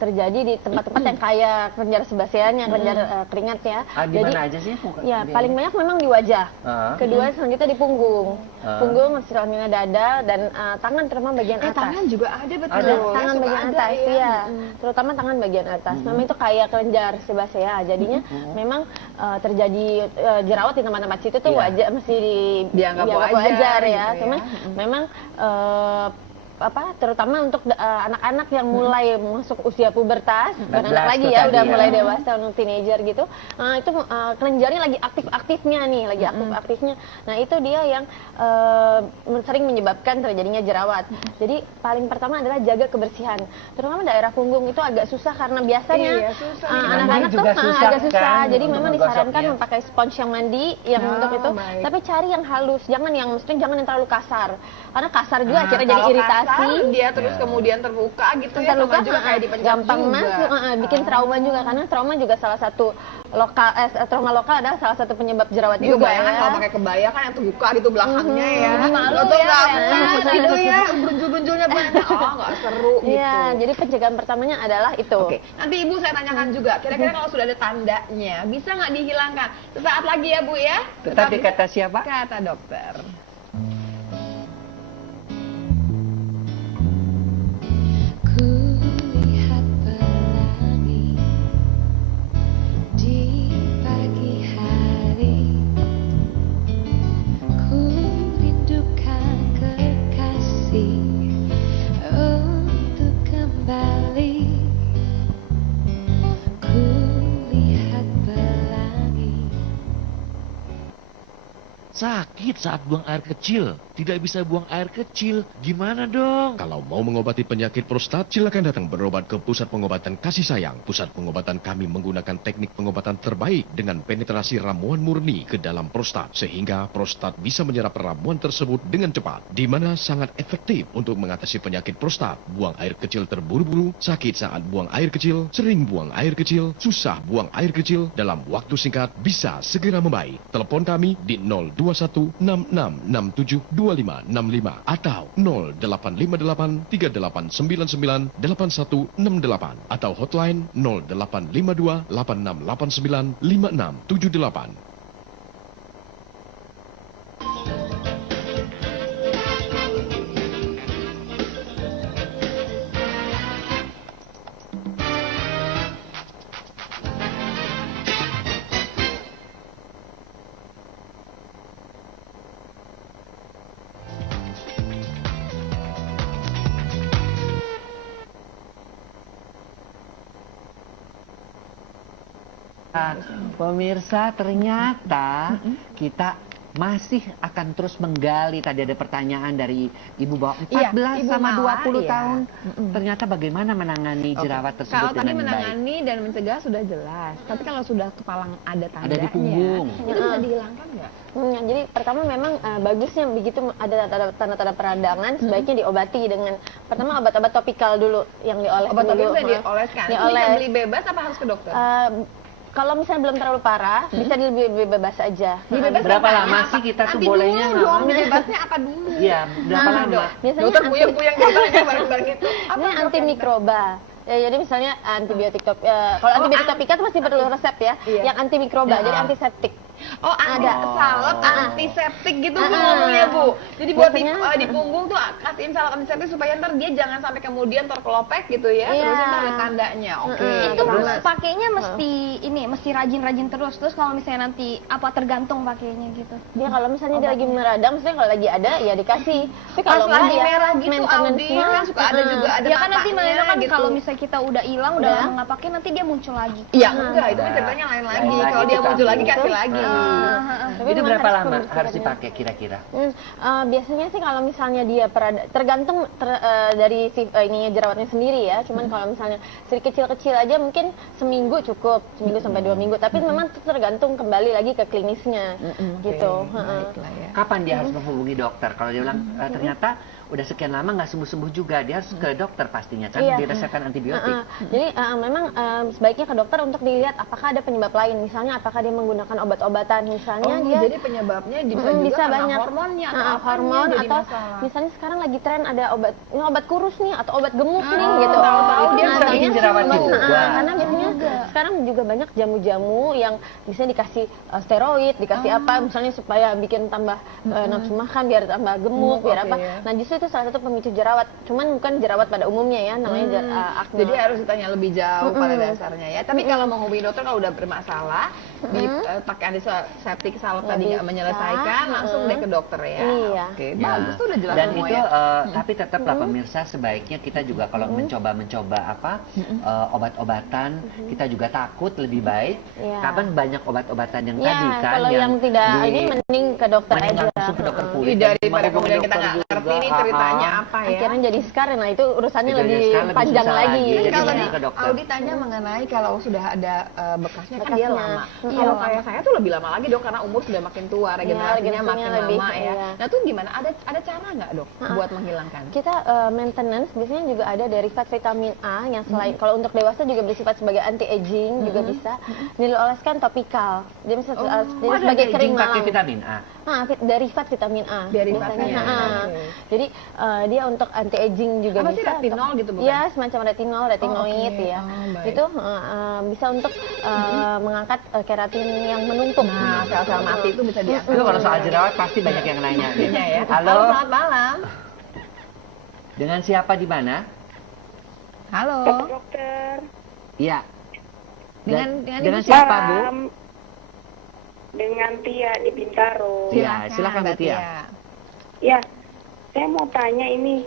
terjadi di tempat-tempat yang kayak kelenjar sebasean, yang kelenjar keringat ya. Di mana aja sih? Ya, paling banyak memang di wajah. Kedua selanjutnya di punggung. Punggung, selanjutnya dada dan tangan terutama bagian atas. Tangan juga ada betul. Ada tangan Suka bagian ada, atas, ya. iya. Terutama tangan bagian atas. Memang itu kayak kelenjar sebasea. Jadinya memang terjadi jerawat di tempat-tempat situ tuh wajar, mesti Dianggap wajar gitu ya. Cuman memang terutama untuk anak-anak yang mulai masuk usia pubertas, bukan anak lagi ya, udah mulai dewasa, untuk teenager gitu, itu kelenjarnya lagi aktif-aktifnya nih, lagi aktif-aktifnya. Nah itu dia yang sering menyebabkan terjadinya jerawat. Jadi paling pertama adalah jaga kebersihan, terutama daerah punggung itu agak susah karena biasanya anak-anak tuh agak susah. Jadi memang disarankan memakai spons yang mandi yang untuk itu, tapi cari yang halus, jangan yang yang terlalu kasar, karena kasar juga akhirnya jadi iritasi. Dia terus kemudian terluka gitu ya, terluka sama juga kayak dipencet gampang juga. masuk, bikin trauma juga, karena trauma juga salah satu trauma lokal adalah salah satu penyebab jerawat juga Bayangkan ya. kalau pakai kebaya kan yang terbuka gitu belakangnya ya. Jadi malu Tuh ya, nggak ya. enak gitu ya, benjul-benjulnya banyak. Oh nggak seru gitu. Iya, jadi pencegahan pertamanya adalah itu. Oke, nanti Ibu saya tanyakan juga, kira-kira kalau sudah ada tandanya, bisa nggak dihilangkan? Sesaat lagi ya Bu ya. Tetapi kata siapa? Kata dokter. Kulihat pelangi di pagi hari, ku rindukan kekasih untuk kembali. Kulihat pelangi. Sakit saat buang air kecil. Tidak bisa buang air kecil. Gimana dong? Kalau mau mengobati penyakit prostat, silakan datang berobat ke Pusat Pengobatan Kasih Sayang. Pusat pengobatan kami menggunakan teknik pengobatan terbaik dengan penetrasi ramuan murni ke dalam prostat, sehingga prostat bisa menyerap ramuan tersebut dengan cepat, di mana sangat efektif untuk mengatasi penyakit prostat. Buang air kecil terburu-buru, sakit saat buang air kecil, sering buang air kecil, susah buang air kecil, dalam waktu singkat bisa segera membaik. Telepon kami di 02166672565 atau 085838998168 atau hotline 085286895678. Pemirsa, ternyata kita masih akan terus menggali. Tadi ada pertanyaan dari Ibu bahwa 14 Iya, Ibu sama Mala, 20 iya. tahun. Ternyata bagaimana menangani jerawat tersebut Kalau tadi dengan baik? menangani dan mencegah sudah jelas. Tapi kalau sudah kepalang ada tandanya, di punggung. itu bisa dihilangkan nggak? Jadi pertama memang bagusnya begitu ada tanda-tanda peradangan sebaiknya diobati dengan pertama obat-obat topikal dulu yang dioles Obat dulu. topikal bisa dioleskan. Ini Dioles. bisa beli bebas apa harus ke dokter? Kalau misalnya belum terlalu parah, bisa dibeli bebas aja. Bebas Berapa apa? lama sih kita tuh Nanti bolehnya dulu dong, bebasnya apa dulu? Iya, berapa lama? Biasanya Dokter puyeng-puyeng ditanya bareng-bareng itu. Ini antimikroba. Ya, jadi misalnya antibiotik kalau antibiotik topika itu masih perlu resep ya. Iya. Yang antimikroba, jadi antiseptik. Oh, salep antiseptik gitu Bu Ah. ngomongnya Bu. Jadi buat di, Biasanya- di punggung tuh kasihin salep antiseptik supaya ntar dia jangan sampai kemudian terkelopek gitu ya. Iya. Terus ntar ada tandanya. Oke. Itu Terus? pakainya mesti rajin-rajin terus. Terus kalau misalnya nanti tergantung pakainya gitu. Ya kalau misalnya dia lagi meradang, misalnya kalau lagi ada ya dikasih. Tapi kalau Pas lagi enggak ya merah gitu Aldi maintenance-nya, kan suka ada juga ada Ya kan nanti matanya kan gitu. kalau misalnya kita udah hilang, udah lama nggak pakai, nanti dia muncul lagi. Iya, enggak, itu kan ceritanya lain lagi. Lain lagi, Kalau dia kita muncul lagi ambil. kasih lagi. Tapi Itu memang berapa lama pembersihannya. harus dipakai kira-kira? Biasanya sih kalau misalnya dia tergantung dari ininya jerawatnya sendiri ya. Cuman kalau misalnya sedikit kecil-kecil aja mungkin seminggu cukup, seminggu sampai 2 minggu. Tapi memang tergantung kembali lagi ke klinisnya gitu. Kapan dia harus menghubungi dokter? Kalau dia bilang ternyata udah sekian lama nggak sembuh-sembuh juga, dia harus ke dokter pastinya kan, Iya. diresepkan antibiotik. Jadi memang sebaiknya ke dokter untuk dilihat apakah ada penyebab lain. Misalnya apakah dia menggunakan obat-obatan. Misalnya dia jadi penyebabnya bisa juga bisa karena banyak hormonnya atau apanya hormon jadi atau masalah. misalnya sekarang lagi tren ada obat kurus nih atau obat gemuk nih gitu. tahu-tahu dia Nah, bisa bikin taunya jerawat obat- juga. karena biasanya sekarang juga banyak jamu-jamu yang bisa dikasih steroid, dikasih apa misalnya supaya bikin tambah nafsu makan biar tambah gemuk, biar apa. ya. Nah, justru itu salah satu pemicu jerawat. Cuman bukan jerawat pada umumnya ya, namanya akne. Jadi harus ditanya lebih jauh pada dasarnya ya. Tapi kalau menghubungi dokter kalau udah bermasalah, pakai antiseptik salep tadi nggak menyelesaikan, langsung deh ke dokter ya. Iya. Oke, Ya. bagus tuh udah jelas Dan semua itu ya. tapi tetaplah pemirsa sebaiknya kita juga kalau mencoba obat-obatan, kita juga takut lebih baik. Iya. Kapan banyak obat-obatan yang Ya, tadi kan kalau yang tidak ini mending ke dokter mending aja. langsung ke dokter kulit. Daripada Dan kemudian ke kita nggak dokter ngerti ini juga. ceritanya apa ya. Akhirnya jadi scar, nah itu urusannya Jadi lebih scar lebih panjang susah lagi. lagi. Jadi Kalau mending tadi ke dokter. Audi tanya mengenai kalau sudah ada bekasnya kan dia Bekasnya. lama. Iya, Kalau lama. kayak saya tuh lebih lama lagi dok karena umur sudah makin tua, regenerasinya regenerasinya makin lebih, lama ya. iya. Nah tuh gimana? Ada cara nggak dok buat menghilangkan? Kita maintenance biasanya juga ada derivat vitamin A yang selain kalau untuk dewasa juga bersifat sebagai anti aging juga bisa dioleskan topikal. Dia bisa jadi sebagai kering pakai malam. vitamin A. Derivat vitamin A. Derivatnya, biasanya. oke. Jadi dia untuk anti aging juga Apa sih bisa. retinol gitu bukan? Iya, semacam retinol, retinoid oke. ya. Baik. Itu bisa untuk mengangkat keratin yang menumpuk. Nah, sel-sel mati itu bisa diangkat. Itu kalau soal jerawat pasti banyak yang nanya. Iya ya. Halo, Selamat malam. dengan siapa di mana? Halo. Dokter. Iya. Dengan dengan Ibu siapa, Bu? Dengan Tia di Bintaro. Iya, silakan Bu Tia. Ya, saya mau tanya ini.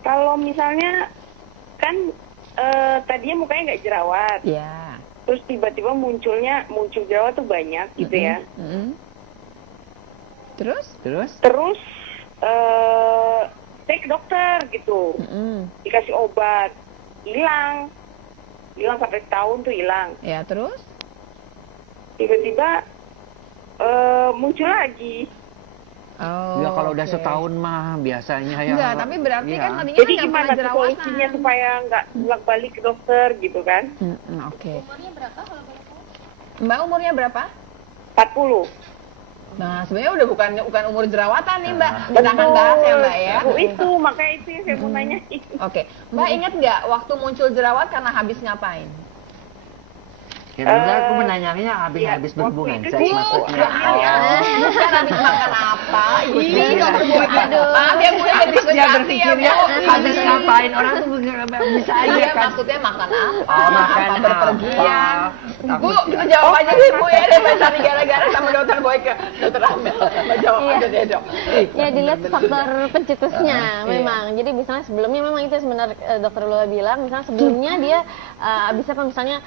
Kalau misalnya kan tadinya mukanya nggak jerawat. Iya. Terus tiba-tiba muncul jerawat tuh banyak gitu ya. Terus? Terus saya ke dokter gitu. Dikasih obat. Hilang sampai setahun tuh hilang. Ya, terus? Tiba-tiba muncul lagi. Ya kalau udah setahun mah biasanya ya. Enggak, tapi berarti Iya. kan tadinya Jadi kan nggak gimana pernah tuh jerawatan. solusinya supaya nggak bolak-balik ke dokter gitu kan? Oke. Mbak umurnya berapa? 40. Nah, sebenarnya udah bukan umur jerawatan nih, Mbak. Kita akan bahas ya, Mbak ya. Itu makanya itu yang saya mau nanya. Oke. Mbak ingat nggak waktu muncul jerawat karena habis ngapain? Ya benar, aku menanyanya habis berhubungan seks maksudnya. Bukan habis makan apa? Ini nggak berbuat. Maaf ya, Bu, habis Dia berpikirnya habis ngapain, orang tuh bisa aja kan. Maksudnya makan apa? Oh, makan apa berpergian? apa. Bu, kita jawab aja deh, Bu ya. Daripada cari gara-gara sama dokter Boyke. Dokter Amel, Mbak jawab aja deh, Dok. Ya dilihat faktor pencetusnya memang. Jadi misalnya sebelumnya memang itu sebenarnya dokter Lula bilang, misalnya sebelumnya dia bisa misalnya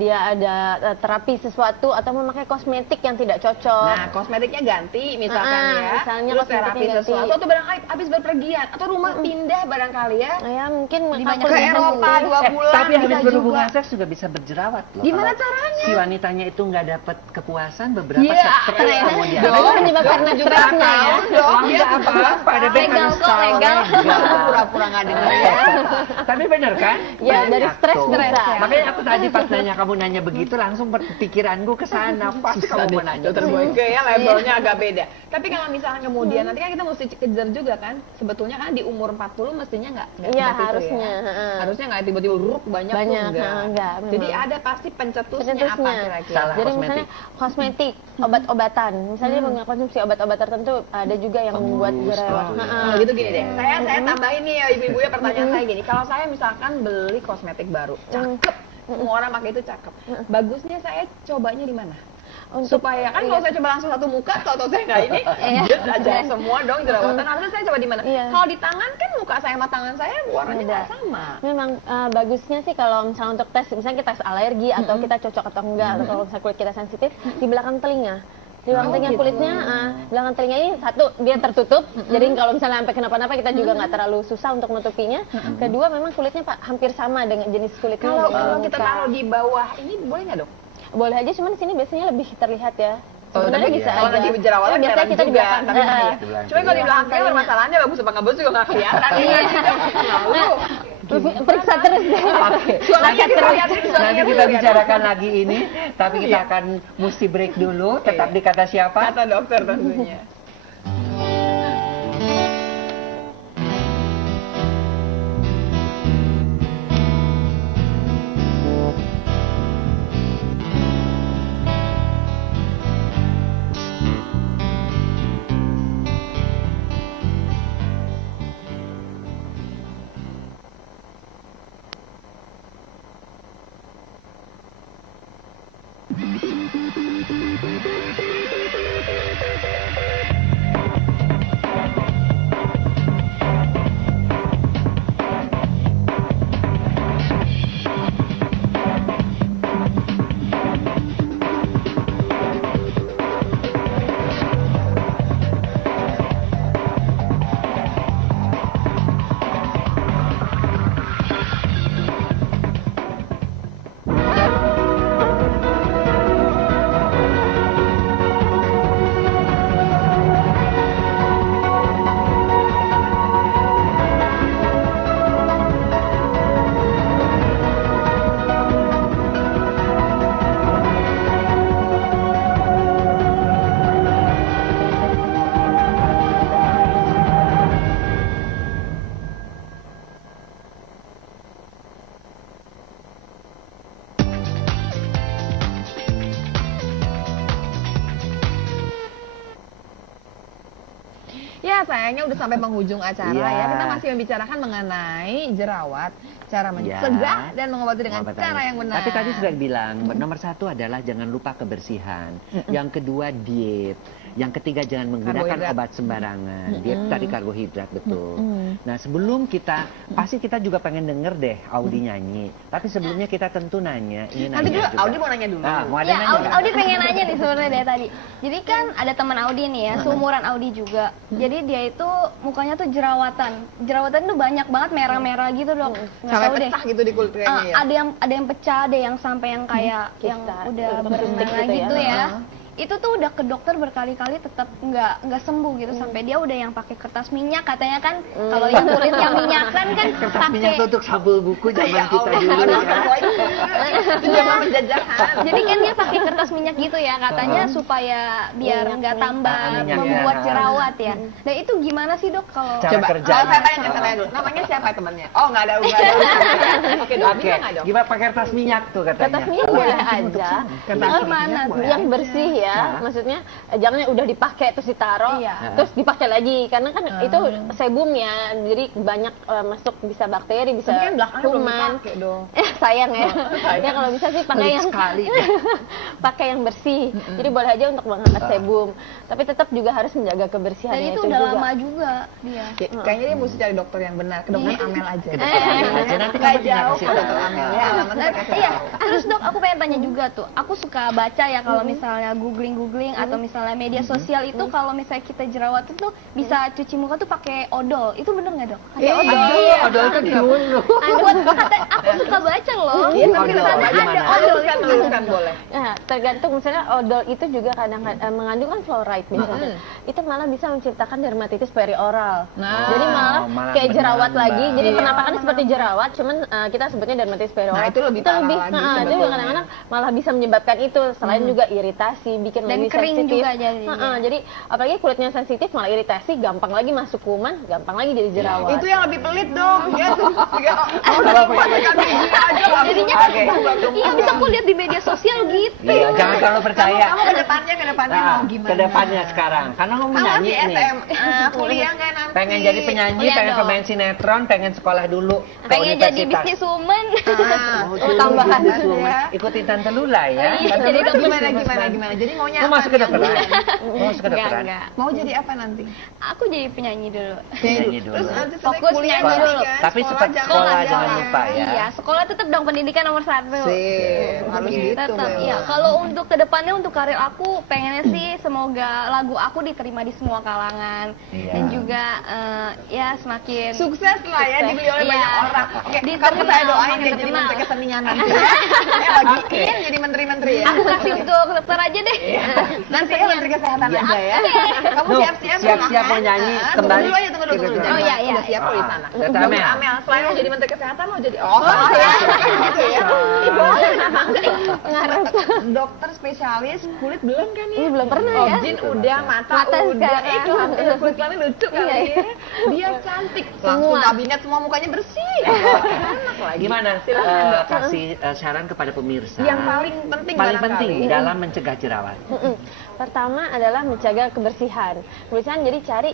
dia ada terapi sesuatu atau memakai kosmetik yang tidak cocok. Nah, kosmetiknya ganti misalkan ya. Misalnya Terus terapi sesuatu atau barangkali habis berpergian atau rumah pindah barangkali ya. Ya mungkin ke Eropa 2 bulan. Tapi habis berhubungan seks juga bisa berjerawat loh. Gimana Kalau caranya? si wanitanya itu nggak dapat kepuasan beberapa Iya, stres kemudian. Itu penyebab karena stresnya ya. Enggak apa-apa, ada Legal kok, legal. Pura-pura nggak dengar ya. Tapi benar kan? Ya, dari stres tuh. bisa. Makanya aku tadi pas nanya kamu nanya begitu langsung pikiranku ke sana. Pasti kamu mau nanya. Dokter Boyke ya levelnya agak beda. Tapi kalau misalnya kemudian nanti kan kita mesti kejar juga kan. Sebetulnya kan di umur 40 mestinya nggak Iya, seperti itu harusnya. ya. Harusnya nggak tiba-tiba ruk banyak tuh enggak. memang. Jadi ada pasti pencetusnya apa kira-kira? Jadi misalnya kosmetik, obat-obatan. Misalnya mengkonsumsi obat-obat tertentu ada juga yang membuat jerawat. Nah, gitu gini deh. Saya tambahin nih ya ibu-ibu ya pertanyaan saya gini. Kalau saya misalkan beli kosmetik baru, cakep. Semua orang pakai itu cakep. Bagusnya saya cobanya di mana? Supaya kan kalau saya coba langsung satu muka, kalau saya nggak ini, jut aja semua dong jerawatan. Harusnya saya coba di mana? Kalau di tangan kan muka saya sama tangan saya warnanya nggak sama. Memang bagusnya sih kalau misalnya untuk tes, misalnya kita tes alergi atau kita cocok atau enggak, atau kalau misalnya kulit kita sensitif, di belakang telinga. Di belakang telinga kulitnya, belakang telinga ini satu dia tertutup, jadi kalau misalnya sampai kenapa-napa kita juga nggak terlalu susah untuk menutupinya. Kedua memang kulitnya hampir sama dengan jenis kulitnya. Kalau kita taruh di bawah ini boleh nggak dok? Boleh aja, cuman di sini biasanya lebih terlihat ya. Sebenarnya bisa kalau lagi jerawatan biasanya kita juga tapi cuma kalau di belakang permasalahannya bagus apa nggak bagus juga nggak kelihatan. Periksa terus deh. Nanti kita bicarakan lagi ini, tapi kita akan mesti break dulu. Tetap di Kata Siapa? Kata dokter tentunya. Ya sayangnya udah sampai penghujung acara ya. Kita masih membicarakan mengenai jerawat, cara mencegah dan mengobati dengan cara yang benar. Tapi tadi sudah bilang, nomor 1 adalah jangan lupa kebersihan. Yang kedua diet. Yang ketiga jangan menggunakan obat sembarangan. Diet tadi karbohidrat betul. Nah sebelum kita, pasti kita juga pengen denger deh Audi nyanyi. Tapi sebelumnya kita tentu nanya. Nanti dulu Audi mau nanya dulu. Mau ada Ya, nanya Audi pengen nanya nih sebenarnya dari tadi. Jadi kan ada teman Audi nih ya, seumuran Audi juga. Jadi dia itu mukanya tuh jerawatan. Jerawatan tuh banyak banget merah-merah gitu dok. Sampai pecah gitu di kulit kayaknya ya. Ada yang pecah, ada yang sampai yang kayak yang udah berdarah gitu ya. Itu tuh udah ke dokter berkali-kali tetap nggak sembuh gitu, sampai dia udah yang pakai kertas minyak katanya kan. Kalau yang kulitnya minyakan kan kertas minyak tuh untuk sabul buku zaman kita dulu ya. Jadi kan dia pakai kertas minyak gitu ya katanya supaya biar nggak tambah membuat jerawat ya. Nah itu gimana sih dok kalau saya tanya dulu, namanya siapa temannya? Oh nggak ada. Oke dok, bisa nggak dok? Gimana pakai kertas minyak tuh katanya? Kertas minyak boleh aja. Gimana yang bersih ya. Maksudnya jangan udah dipakai terus ditaruh terus dipakai lagi, karena kan itu sebum ya, jadi banyak masuk bisa bakteri, bisa kuman. Sayang ya. Ya kalau kalau bisa sih pakai yang sekali. pakai yang bersih. Jadi boleh aja untuk mengangkat sebum, tapi tetap juga harus menjaga kebersihan. Dan itu udah lama juga dia. Kayaknya dia mesti cari dokter yang benar, ke dokter Amel aja. Nanti Nggak kamu tinggal jauh kasih ke tahu. dokter Amel ya. Alamatnya kasih Iya, tahu. terus dok, aku pengen tanya juga tuh. Aku suka baca ya kalau misalnya googling atau misalnya media sosial itu kalau misalnya kita jerawat itu bisa cuci muka tuh pakai odol. Itu bener nggak dok? Pakai odol. Odol kan dulu. Aku suka baca loh. Iya, tapi Odol, sana ada gimana? odol kan tuliskan boleh. Nah, tergantung misalnya odol itu juga kadang mengandung kan fluoride biasanya. Itu malah bisa menciptakan dermatitis perioral. Jadi malah malah kayak jerawat benar, lagi. Mbak. Jadi Iya. penampakannya seperti jerawat, cuman kita sebutnya dermatitis perioral. Nah, itu lebih parah lagi itu sebetulnya. kadang-kadang malah bisa menyebabkan itu. Selain juga iritasi, bikin Dan lebih kering sensitif. juga jadinya. Jadi apalagi kulitnya sensitif malah iritasi, gampang lagi masuk kuman, gampang lagi jadi jerawat. Itu yang lebih pelit dong. Ya tuh. Jadinya iya bisa aku lihat di media sosial gitu. Iya, jangan terlalu percaya. Kamu ke depannya mau gimana? Kedepannya sekarang, karena kamu Kamu nyanyi masih nih. SMA, kuliah nggak nanti? Pengen jadi penyanyi, Iya pengen dong. pemain sinetron, pengen sekolah dulu ke Pengen jadi universitas. bisniswoman. Tambahan ya. Ikutin Tante Lula ya. Iya, Tante jadi Lula gimana? Jadi maunya Mau apa masuk ke nih, dokteran? Anggi? Mau masuk ke dokteran? Enggak. Mau jadi apa nanti? Aku jadi penyanyi dulu. Nyanyi dulu. Terus nanti Fokus kuliah nyanyi lagi dulu. kan? Tapi sempat sekolah jangan lupa ya. Iya, sekolah tetap dong pendidikan nomor 1. Sip, harus gitu. Tetap Bel. ya. Kalau untuk kedepannya untuk karir aku pengennya sih semoga lagu aku diterima di semua kalangan Iya. dan juga ya semakin Sukses lah ya, dibeli oleh Iya. banyak orang. Oke, Diterima, kamu saya doain makin ya jadi terkenal. menteri kesenian nanti ya. Lagi in jadi menteri-menteri ya. Aku kasih untuk dokter aja deh. Nanti ya menteri kesehatan aja ya. Kamu Nuh, siap-siap siap-siap mau nyanyi kembali. Tunggu dulu. Oh, iya, iya. Udah siap kok di sana. Dokter Amel. Amel, selain mau jadi menteri kesehatan mau jadi ya. Gitu ya. Boleh, kenapa enggak? Dokter spesialis kulit belum kan ya? Ini belum pernah ya. Objin udah, mata Mata udah. sekarang. Kulit kalian lucu kali Iya, ya. Dia cantik. Langsung Semua. kabinet semua mukanya bersih. Enak lagi. Gimana? Silakan, Dok. Kasih saran kepada pemirsa. Yang paling penting paling barangkali. penting dalam mencegah jerawat. Pertama adalah menjaga kebersihan. Kebersihan jadi cari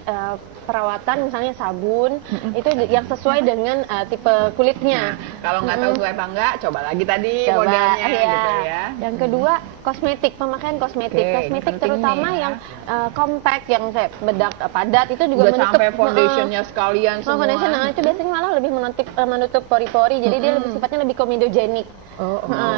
perawatan misalnya sabun itu yang sesuai dengan tipe kulitnya. Kalau nggak tahu sesuai apa enggak, coba lagi tadi Coba, modelnya iya. gitu ya. Yang kedua kosmetik, pemakaian kosmetik. Oke, Kosmetik penting terutama nih ya. yang compact, yang kayak bedak padat itu juga Udah menutup sampai foundationnya sekalian semua. Foundation itu biasanya malah lebih menutup pori-pori. Jadi dia lebih sifatnya lebih komedogenik.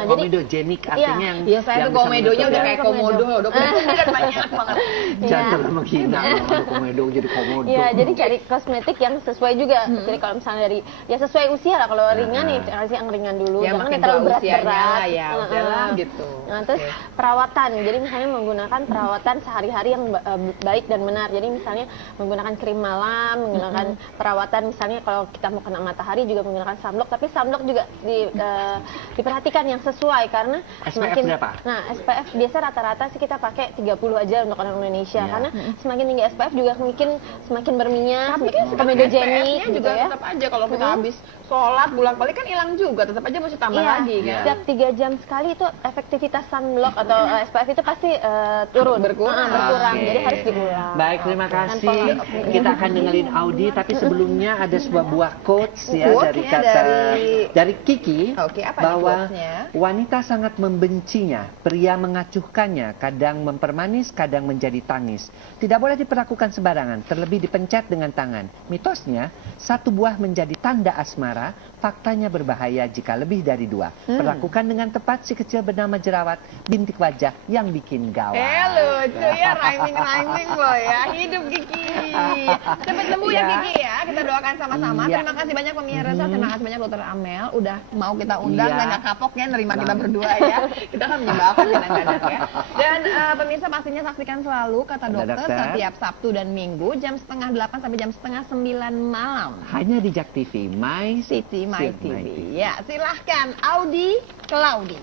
Komedogenik artinya yang Iya, saya tuh yang bisa komedonya menutup udah ya. kayak komodo, udah kan banyak banget. Jangan terlalu menghina loh, komedo jadi komodo. Iya, jadi cari kosmetik yang sesuai juga. Jadi kalau misalnya dari ya sesuai usia lah. Kalau ringan nih kasih yang ringan dulu. Ya, Jangan makin yang terlalu tua usianya berat-berat. lah ya, udahlah gitu. Nah, terus perawatan. Jadi misalnya menggunakan perawatan sehari-hari yang baik dan benar. Jadi misalnya menggunakan krim malam, menggunakan perawatan misalnya kalau kita mau kena matahari juga menggunakan sunblock. Tapi sunblock juga diperhatikan yang sesuai karena SPF berapa? Nah, SPF biasa rata-rata sih kita pakai 30 aja untuk orang Indonesia. Iya. Karena semakin tinggi SPF juga semakin berminyak, Tapi kan komedogenik SPF-nya gitu juga ya. tetap aja kalau kita habis sholat bolak-balik kan hilang juga, tetap aja mesti tambah Iya, lagi kan. setiap 3 jam sekali itu efektivitas sunblock atau SPF itu pasti turun, Berkurang. berkurang. Oke. Jadi harus diulang. Baik, terima Dan kasih. pola- Kita akan dengerin Audi, tapi sebelumnya ada sebuah buah quotes ya Quote-nya dari kata dari Kiki Oke, apa nih bahwa quotes-nya? wanita sangat membencinya, pria mengacuhkannya, kadang mempermanis, kadang menjadi tangis. Tidak boleh diperlakukan sembarangan, terlebih dipencet dengan tangan. Mitosnya, satu buah menjadi tanda asmara, faktanya berbahaya jika lebih dari 2. Perlakukan dengan tepat si kecil bernama jerawat, bintik wajah yang bikin gawat. Lucu ya, rhyming loh ya. Hidup Kiki. Cepat sembuh ya Ya. Kiki ya. Kita doakan sama-sama. Iya. Terima kasih banyak pemirsa, terima kasih banyak Dokter Amel udah mau kita undang Iya. dan gak kapok ya nerima kita berdua ya. Kita kan menyebalkan kadang-kadang ya. Dan pemirsa pastinya saksikan selalu Kata Dokter Dokter. setiap Sabtu dan Minggu jam 7:30 sampai jam 8:30 malam. Hanya di Jak TV, My City My City, My TV. Ya, silahkan Audi Claudi.